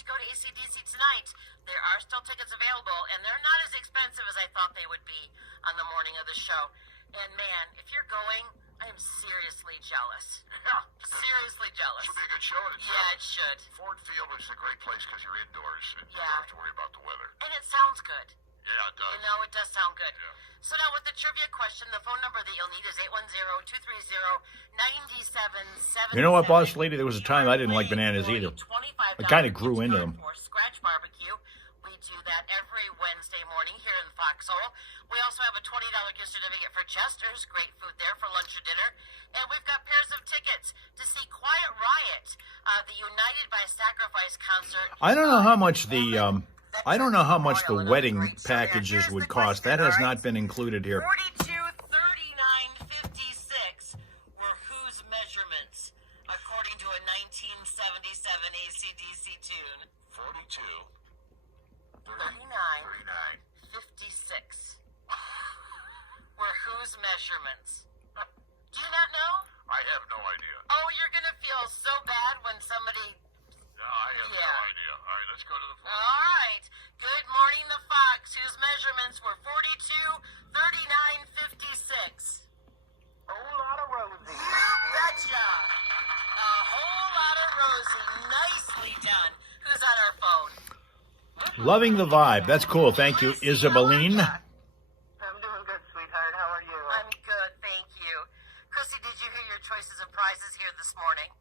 to go to AC/DC tonight. There are still tickets available, and they're not as expensive as I thought they would be on the morning of the show. And man, if you're going, I am seriously jealous. Yeah. Seriously jealous. Should be a good show. Yeah, it should. Ford Field is a great place because you're indoors and you Yeah. don't have to worry about the weather. And it sounds good. Yeah, it does. You know, it does sound good. Yeah. So now with the trivia question, the phone number that you'll need is 810-230-9777. You know what, boss lady? There was a time I didn't like bananas either. I kind of grew into them. For Scratch Barbecue. We do that every Wednesday morning here in Foxhole. We also have a $20 gift certificate for Chester's. Great food there for lunch or dinner. And we've got pairs of tickets to see Quiet Riot, the United by Sacrifice concert. I don't know how much the wedding packages would cost. That has not been included here. 4239.56 were whose measurements, according to a 1977 AC/DC tune. 42. 39.56 were whose measurements? Do you not know? I have no idea. Oh, you're gonna feel so bad when somebody. No, I have no Yeah. idea. All right, let's go to the phone. All right. Good morning, the Fox, whose measurements were 4239.56. Whole lot of Rosie. You betcha. A whole lot of Rosie. Nicely done. Who's on our phone? Loving the vibe. That's cool. Thank you, Isabeline. I'm doing good, sweetheart. How are you? I'm good, thank you. Chrissy, did you hear your choices of prizes here this morning?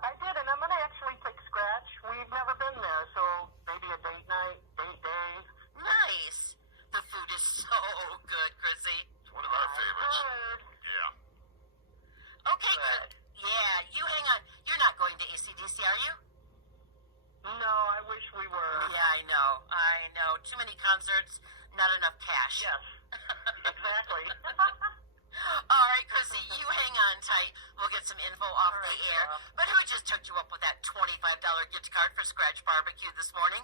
I did, and I'm going to actually pick Scratch. We've never been there, so maybe a date night, date day. Nice. The food is so good, Chrissy. It's one of our favorites. Good. Yeah. Okay, good. Yeah, you hang on. You're not going to AC/DC, are you? No, I wish we were. Yeah, I know. Too many concerts, not enough cash. Yes, exactly. All right, Chrissy, you hang on tight. We'll get some info off the air. Rob. But who just hooked you up with that $25 gift card for Scratch Barbecue this morning?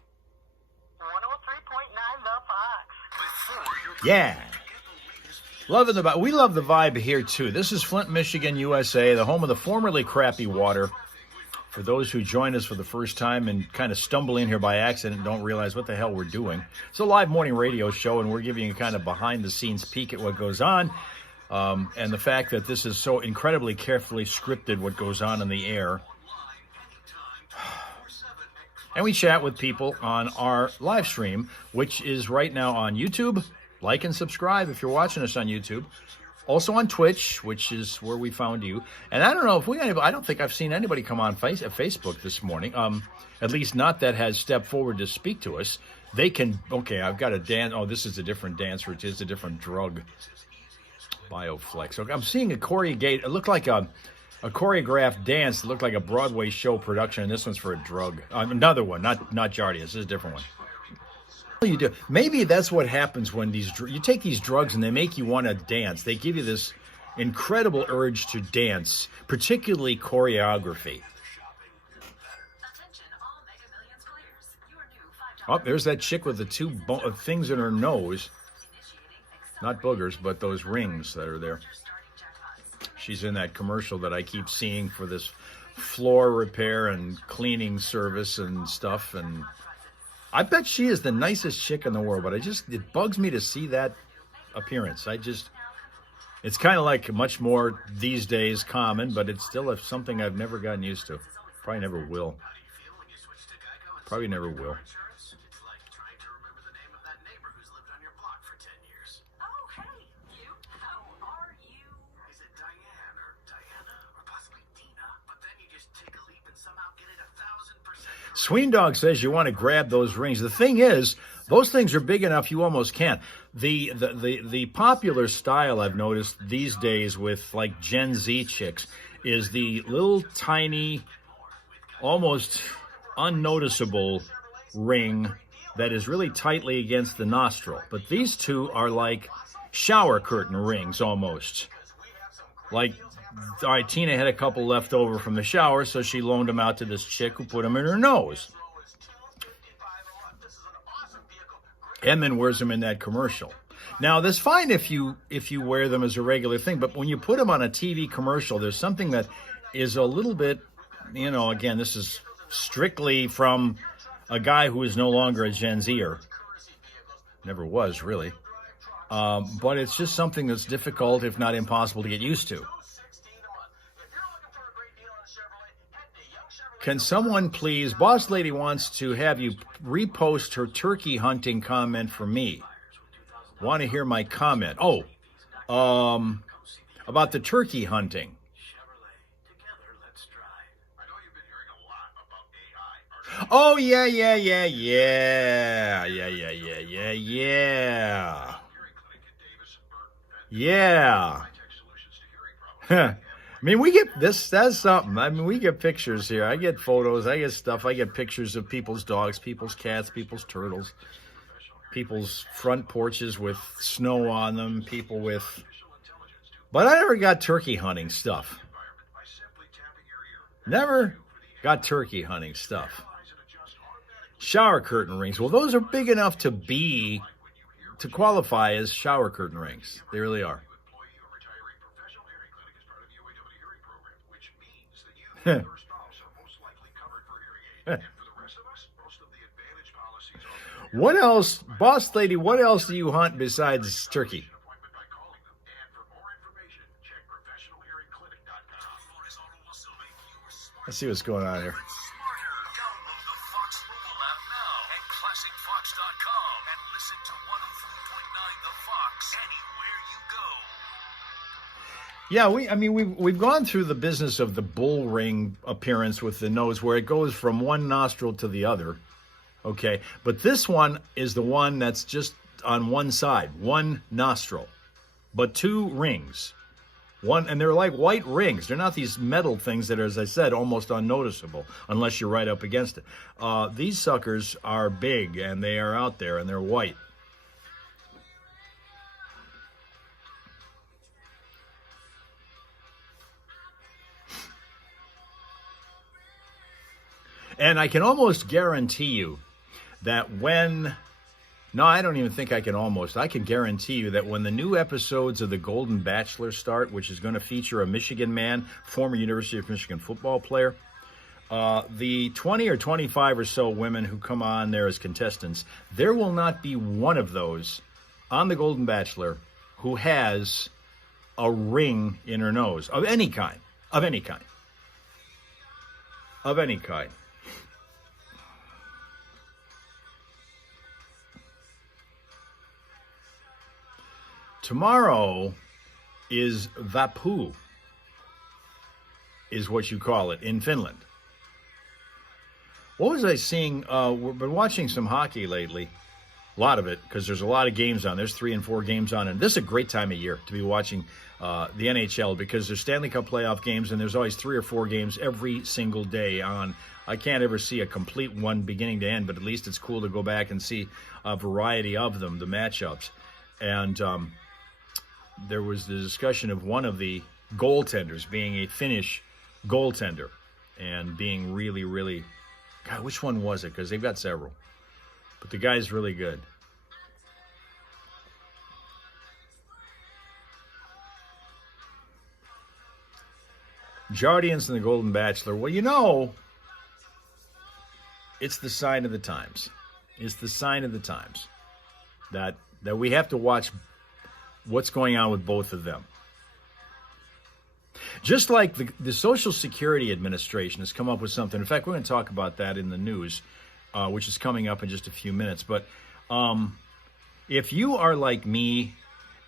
103.9 The Fox. Yeah. We love the vibe here, too. This is Flint, Michigan, USA, the home of the formerly crappy water. For those who join us for the first time and kind of stumble in here by accident and don't realize what the hell we're doing. It's a live morning radio show, and we're giving you a kind of behind-the-scenes peek at what goes on. And the fact that this is so incredibly carefully scripted, what goes on in the air. And we chat with people on our live stream, which is right now on YouTube. Like and subscribe if you're watching us on YouTube. Also on Twitch, which is where we found you. And I don't know if I don't think I've seen anybody come on Facebook this morning. At least not that has stepped forward to speak to us. They can, okay, I've got a dance. Oh, this is a different dance, which is a different drug. Bioflex. Okay, I'm seeing a it looked like a choreographed dance. It looked like a Broadway show production, and this one's for a drug. Another one, not Jardia. This is a different one. You do. Maybe that's what happens when you take these drugs and they make you want to dance. They give you this incredible urge to dance, particularly choreography. Oh, there's that chick with the two things in her nose. Not boogers, but those rings that are there. She's in that commercial that I keep seeing for this floor repair and cleaning service and stuff. And I bet she is the nicest chick in the world, but it bugs me to see that appearance. It's kind of like much more these days common, but it's still something I've never gotten used to. Probably never will. Probably never will. Sweendog says you want to grab those rings. The thing is, those things are big enough you almost can't. The popular style I've noticed these days with like Gen Z chicks is the little tiny, almost unnoticeable ring that is really tightly against the nostril. But these two are like shower curtain rings almost. Like, all right, Tina had a couple left over from the shower, so she loaned them out to this chick who put them in her nose. And then wears them in that commercial. Now, that's fine if you wear them as a regular thing, but when you put them on a TV commercial, there's something that is a little bit, again, this is strictly from a guy who is no longer a Gen Zer. Never was, really. But it's just something that's difficult, if not impossible, to get used to. Can someone please, Boss Lady wants to have you repost her turkey hunting comment for me. Want to hear my comment. Oh, about the turkey hunting. Oh, yeah. I mean, we get this, that's something. I mean, we get pictures here. I get photos, I get stuff. I get pictures of people's dogs, people's cats, people's turtles, people's front porches with snow on them, people with... But I never got turkey hunting stuff. Never got turkey hunting stuff. Shower curtain rings. Well, those are big enough to qualify as shower curtain rings. They really are. What else, Boss Lady, what else do you hunt besides turkey? Let's see what's going on here. Download the Fox mobile app now at ClassicFox.com and listen to 103.9 The Fox anywhere you go. Yeah, we've gone through the business of the bull ring appearance with the nose, where it goes from one nostril to the other. Okay, but this one is the one that's just on one side, one nostril, but two rings. One, and they're like white rings. They're not these metal things that are, as I said, almost unnoticeable unless you're right up against it. These suckers are big, and they are out there, and they're white. And I can almost guarantee you that I don't even think I can almost. I can guarantee you that when the new episodes of The Golden Bachelor start, which is going to feature a Michigan man, former University of Michigan football player, the 20 or 25 or so women who come on there as contestants, there will not be one of those on The Golden Bachelor who has a ring in her nose of any kind. Of any kind. Of any kind. Tomorrow is Vappu, is what you call it in Finland. What was I seeing? We've been watching some hockey lately. A lot of it, because there's a lot of games on. There's 3 and 4 games on. And this is a great time of year to be watching the NHL, because there's Stanley Cup playoff games, and there's always 3 or 4 games every single day on. I can't ever see a complete one beginning to end, but at least it's cool to go back and see a variety of them, the matchups. And there was the discussion of one of the goaltenders being a Finnish goaltender and being really, really... God, which one was it? Because they've got several. But the guy's really good. Jardians and the Golden Bachelor. Well, it's the sign of the times. It's the sign of the times that we have to watch what's going on with both of them. Just like the Social Security Administration has come up with something. In fact, we're going to talk about that in the news, which is coming up in just a few minutes. But if you are like me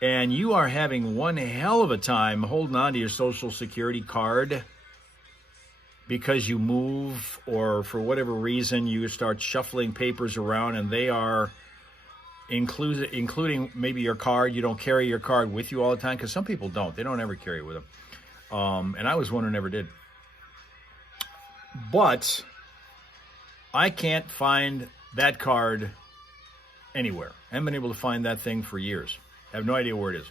and you are having one hell of a time holding on to your Social Security card because you move or for whatever reason you start shuffling papers around and they are... including maybe your card. You don't carry your card with you all the time, because some people don't. They don't ever carry it with them. And I was one who never did. But I can't find that card anywhere. I haven't been able to find that thing for years. I have no idea where it is.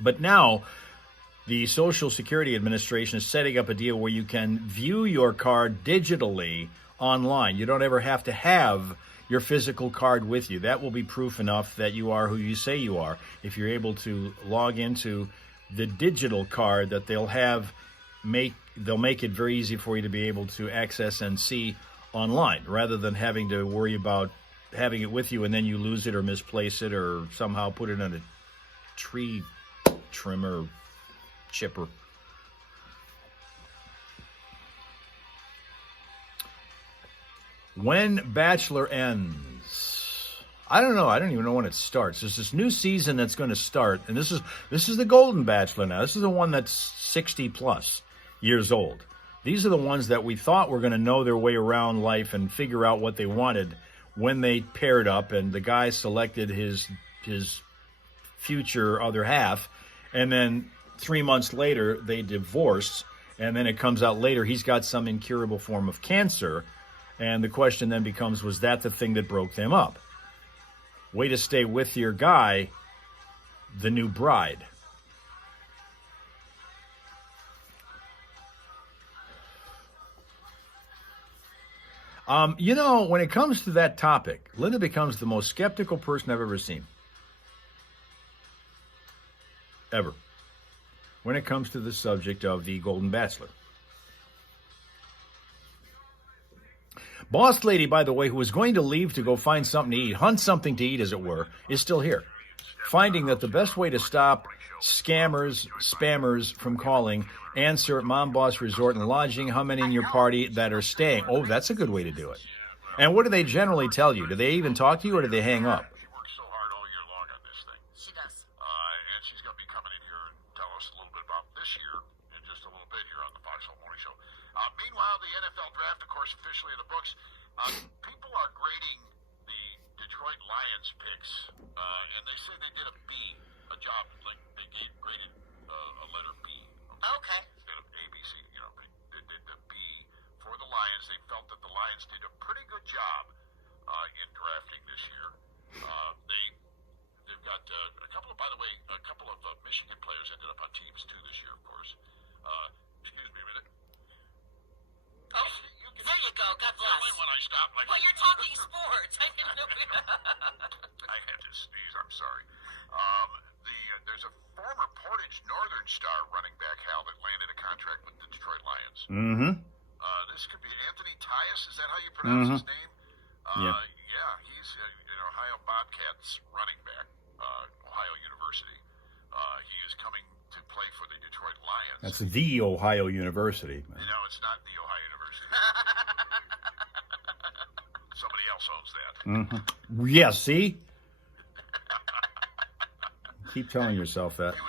But now, the Social Security Administration is setting up a deal where you can view your card digitally online. You don't ever have to have your physical card with you. That will be proof enough that you are who you say you are. If you're able to log into the digital card that they'll make it very easy for you to be able to access and see online rather than having to worry about having it with you and then you lose it or misplace it or somehow put it in a tree trimmer chipper. When Bachelor ends, I don't know. I don't even know when it starts. There's this new season that's going to start, and this is the Golden Bachelor now. This is the one that's 60 plus years old. These are the ones that we thought were going to know their way around life and figure out what they wanted when they paired up, and the guy selected his future other half, and then 3 months later they divorced, and then it comes out later he's got some incurable form of cancer. And the question then becomes, was that the thing that broke them up? Way to stay with your guy, the new bride. When it comes to that topic, Linda becomes the most skeptical person I've ever seen. Ever. When it comes to the subject of the Golden Bachelor. Boss lady, by the way, who was going to leave to go find something to eat, hunt something to eat, as it were, is still here. Finding that the best way to stop scammers, spammers from calling, answer at Mom Boss Resort and Lodging, how many in your party that are staying. Oh, that's a good way to do it. And what do they generally tell you? Do they even talk to you or do they hang up? She works so hard all year long on this thing. She does. And she's going to be coming in here and tell us a little bit about this year in just a little bit here on the Foxhole Morning Show. Meanwhile, the NFL draft, of course, officially in the books. People are grading the Detroit Lions picks, and they say they did a B, a job, like they graded a letter B. Okay. Instead of A, B, C, they did the B for the Lions. They felt that the Lions did a pretty good job in drafting this year. They've got a couple of Michigan players ended up on teams too this year, of course. Excuse me a minute. Oh, there you go. God bless. When I stop, Well, you're talking sports. I didn't know. I had to sneeze. I'm sorry. There's a former Portage Northern Star running back, Hal, that landed a contract with the Detroit Lions. Mm-hmm. This could be Anthony Tyus. Is that how you pronounce his name? Yeah. Yeah, he's an Ohio Bobcats running back, Ohio University. He is coming to play for the Detroit Lions. That's the Ohio University. No, it's not the Ohio University. Somebody else owns that. Mm-hmm. Yeah, see? Keep telling yourself that. He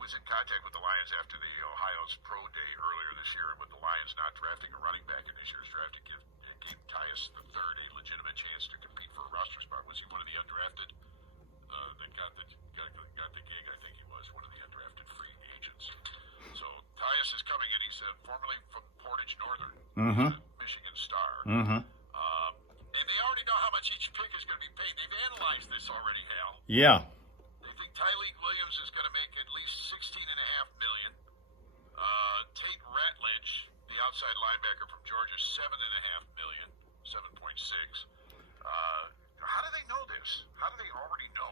was in contact with the Lions after the Ohio's Pro Day earlier this year, and with the Lions not drafting a running back in this year's draft, it gave Tyus III a legitimate chance to compete for a roster spot. Was he one of the undrafted that got the gig? I think he was one of the undrafted free agents. So Tyus is coming in. He's formerly from Portage Northern, Michigan Star. Mm-hmm. And they already know how much each pick is going to be paid. They've analyzed this already, Hal. Yeah. They think Tyleek Williams is going to make at least $16.5 million. Tate Ratledge, the outside linebacker from Georgia, $7.5 million, 7.6. How do they know this? How do they already know?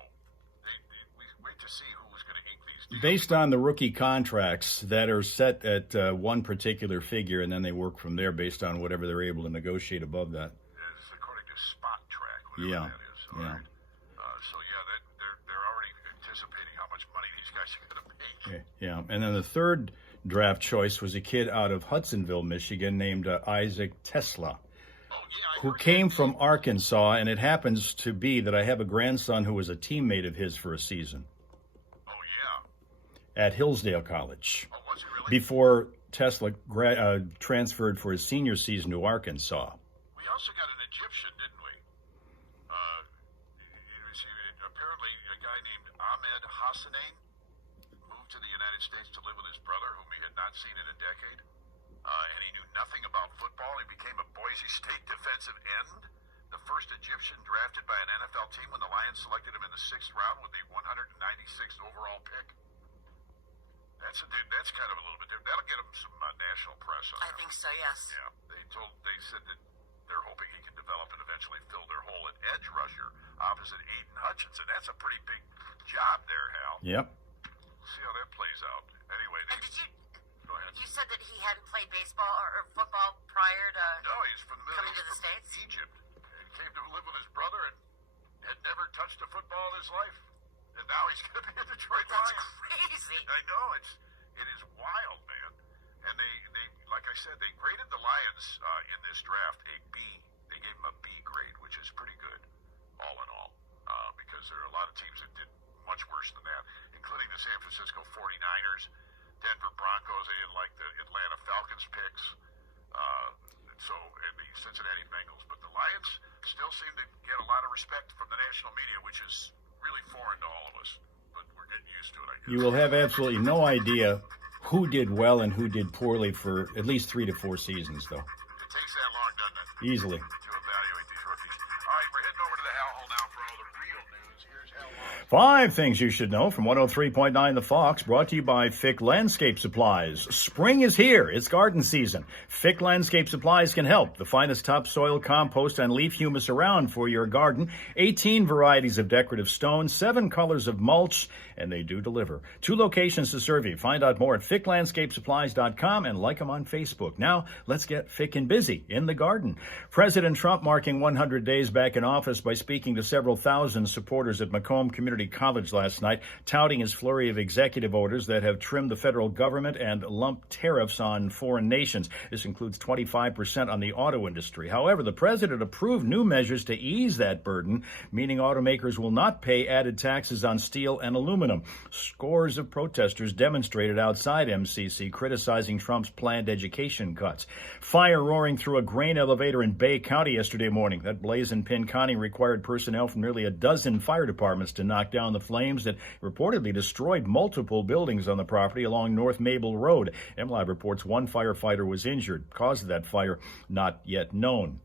We wait to see who's going to ink these deals. Based on the rookie contracts that are set at one particular figure, and then they work from there based on whatever they're able to negotiate above that. It's according to Spot Track, whatever Yeah. that is. Yeah. Right. They're already anticipating how much money these guys are going to make. Yeah. And then the third draft choice was a kid out of Hudsonville, Michigan, named Isaac Tesla, who came from Arkansas, and it happens to be that I have a grandson who was a teammate of his for a season Oh, yeah. at Hillsdale College Oh, was it really? before Tesla transferred for his senior season to Arkansas. We also got an Egyptian, didn't we? Apparently a guy named Ahmed Hassanein moved to the United States to live with his brother, whom he had not seen in a decade. And he knew nothing about football. He became a Boise State defensive end, the first Egyptian drafted by an NFL team when the Lions selected him in the 6th round with the 196th overall pick. That's kind of a little bit different. That'll get him some national press on I him. think so, yes. Yeah, they said that they're hoping he can develop and eventually fill their hole at edge rusher opposite Aiden Hutchinson. That's a pretty big job there, Hal. Yep. See how that plays out. Anyway, And go ahead. you said that he hadn't played baseball or football prior to... No, touched a football in his life, and now he's going to be a Detroit That's Lion. crazy. I know, it is wild, man. And they like I said, they graded the Lions in this draft a B. They gave them a B grade, which is pretty good, all in all, because there are a lot of teams that did much worse than that, including the San Francisco 49ers, Denver Broncos. They didn't like the Atlanta Falcons picks, and the Cincinnati Bengals. But the Lions still seem to get a lot of respect from the national media, which is really foreign to all of us. But we're getting used to it, I guess. You will have absolutely no idea who did well and who did poorly for at least 3 to 4 seasons, though. It takes that long, doesn't it? Easily. To evaluate these rookies. All right, we're heading over to the Hal Hole now for all the real news. Here's Hal Maas. 5 things you should know from 103.9 The Fox, brought to you by Fick Landscape Supplies. Spring is here. It's garden season. Fick Landscape Supplies can help. The finest topsoil, compost, and leaf humus around for your garden. 18 varieties of decorative stone, 7 colors of mulch, and they do deliver. 2 locations to serve you. Find out more at ficklandscapesupplies.com and like them on Facebook. Now, let's get Fick and busy in the garden. President Trump marking 100 days back in office by speaking to several thousand supporters at Macomb Community College last night, touting his flurry of executive orders that have trimmed the federal government and lumped tariffs on foreign nations. This includes 25% on the auto industry. However, the president approved new measures to ease that burden, meaning automakers will not pay added taxes on steel and aluminum. Scores of protesters demonstrated outside MCC criticizing Trump's planned education cuts. Fire roaring through a grain elevator in Bay County yesterday morning. That blaze in Pinconning required personnel from nearly a dozen fire departments to knock down the flames that reportedly destroyed multiple buildings on the property along North Mabel Road. MLive reports one firefighter was injured. Cause of that fire not yet known.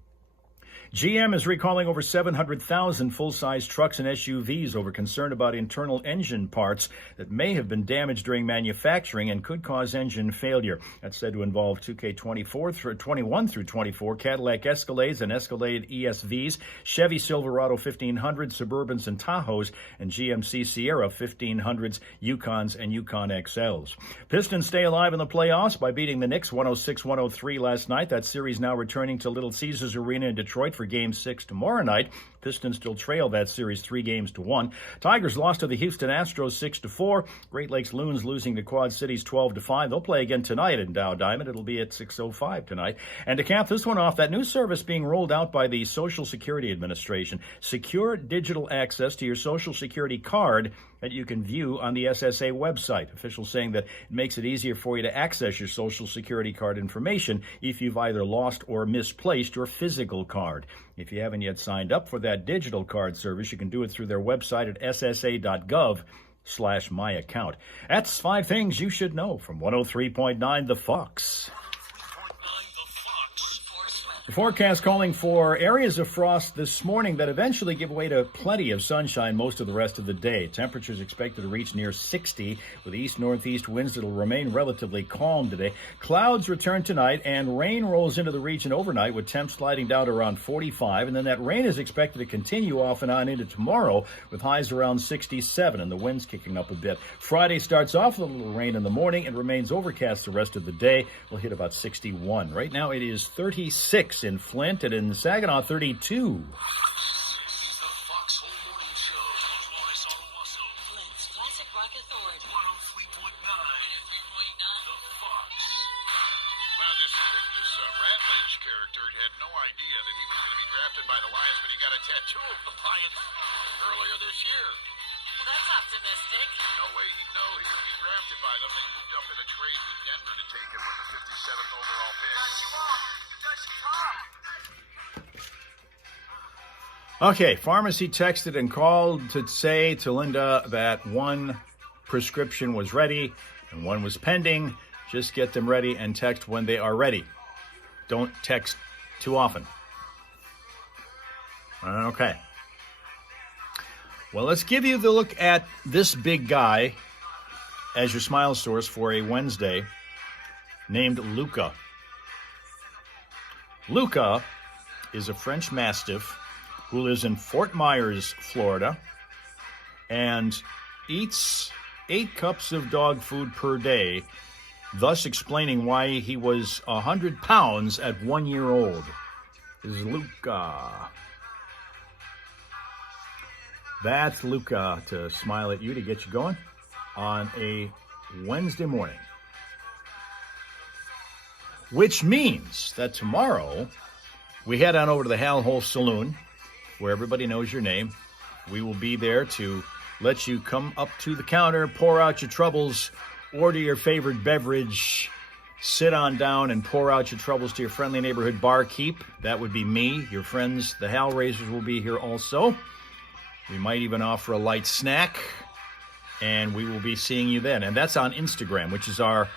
GM is recalling over 700,000 full-size trucks and SUVs over concern about internal engine parts that may have been damaged during manufacturing and could cause engine failure. That's said to involve 2K21 through 24 Cadillac Escalades and Escalade ESVs, Chevy Silverado 1500s, Suburbans and Tahoes, and GMC Sierra 1500s, Yukons, and Yukon XLs. Pistons stay alive in the playoffs by beating the Knicks 106-103 last night. That series now returning to Little Caesars Arena in Detroit for Game 6 tomorrow night. Pistons still trail that series 3-1. Tigers lost to the Houston Astros 6-4. Great Lakes Loons losing to Quad Cities 12-5. They'll play again tonight in Dow Diamond. It'll be at 6:05 tonight. And to cap this one off, that new service being rolled out by the Social Security Administration. Secure digital access to your Social Security card that you can view on the SSA website. Officials saying that it makes it easier for you to access your Social Security card information if you've either lost or misplaced your physical card. If you haven't yet signed up for that digital card service, you can do it through their website at ssa.gov/myaccount. That's 5 things you should know from 103.9 The Fox. The forecast calling for areas of frost this morning that eventually give way to plenty of sunshine most of the rest of the day. Temperatures expected to reach near 60 with east-northeast winds that will remain relatively calm today. Clouds return tonight and rain rolls into the region overnight with temps sliding down to around 45. And then that rain is expected to continue off and on into tomorrow with highs around 67 and the winds kicking up a bit. Friday starts off with a little rain in the morning and remains overcast the rest of the day. We'll hit about 61. Right now it is 36 in Flint and in Saginaw 32. This is the Foxhole Morning Show. Morris on Wasso. Flint's Classic Rock Authority. 103.9. The Fox. Well, this Radledge character had no idea that he was going to be drafted by the Lions, but he got a tattoo of the Lions earlier this year. Well, that's optimistic. No way he'd know he would be drafted by them. They moved up in a trade with Denver to take him with the 57th overall pick. Okay, pharmacy texted and called to say to Linda that one prescription was ready and one was pending. Just get them ready and text when they are ready. Don't text too often. Okay. Well, let's give you the look at this big guy as your smile source for a Wednesday, named Luca. Luca is a French Mastiff who lives in Fort Myers, Florida, and eats 8 cups of dog food per day, thus explaining why he was 100 pounds at 1 year old. This is Luca. That's Luca to smile at you to get you going on a Wednesday morning. Which means that tomorrow we head on over to the Hal Hole Saloon, where everybody knows your name. We will be there to let you come up to the counter, pour out your troubles, order your favorite beverage, sit on down and pour out your troubles to your friendly neighborhood barkeep. That would be me. Your friends, the Hal Raisers, will be here also. We might even offer a light snack, and we will be seeing you then. And that's on Instagram, which is our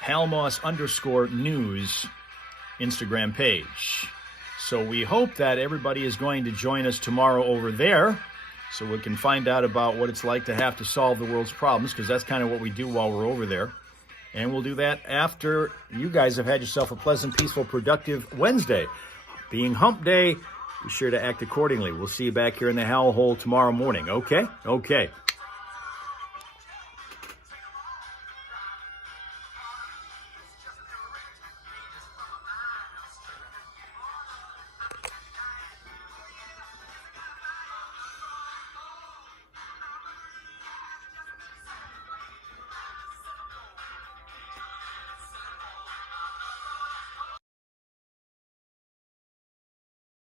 Hal Maas _news Instagram page. So we hope that everybody is going to join us tomorrow over there so we can find out about what it's like to have to solve the world's problems, because that's kind of what we do while we're over there. And we'll do that after you guys have had yourself a pleasant, peaceful, productive Wednesday. Being hump day, be sure to act accordingly. We'll see you back here in the Hal Hole tomorrow morning. Okay? Okay.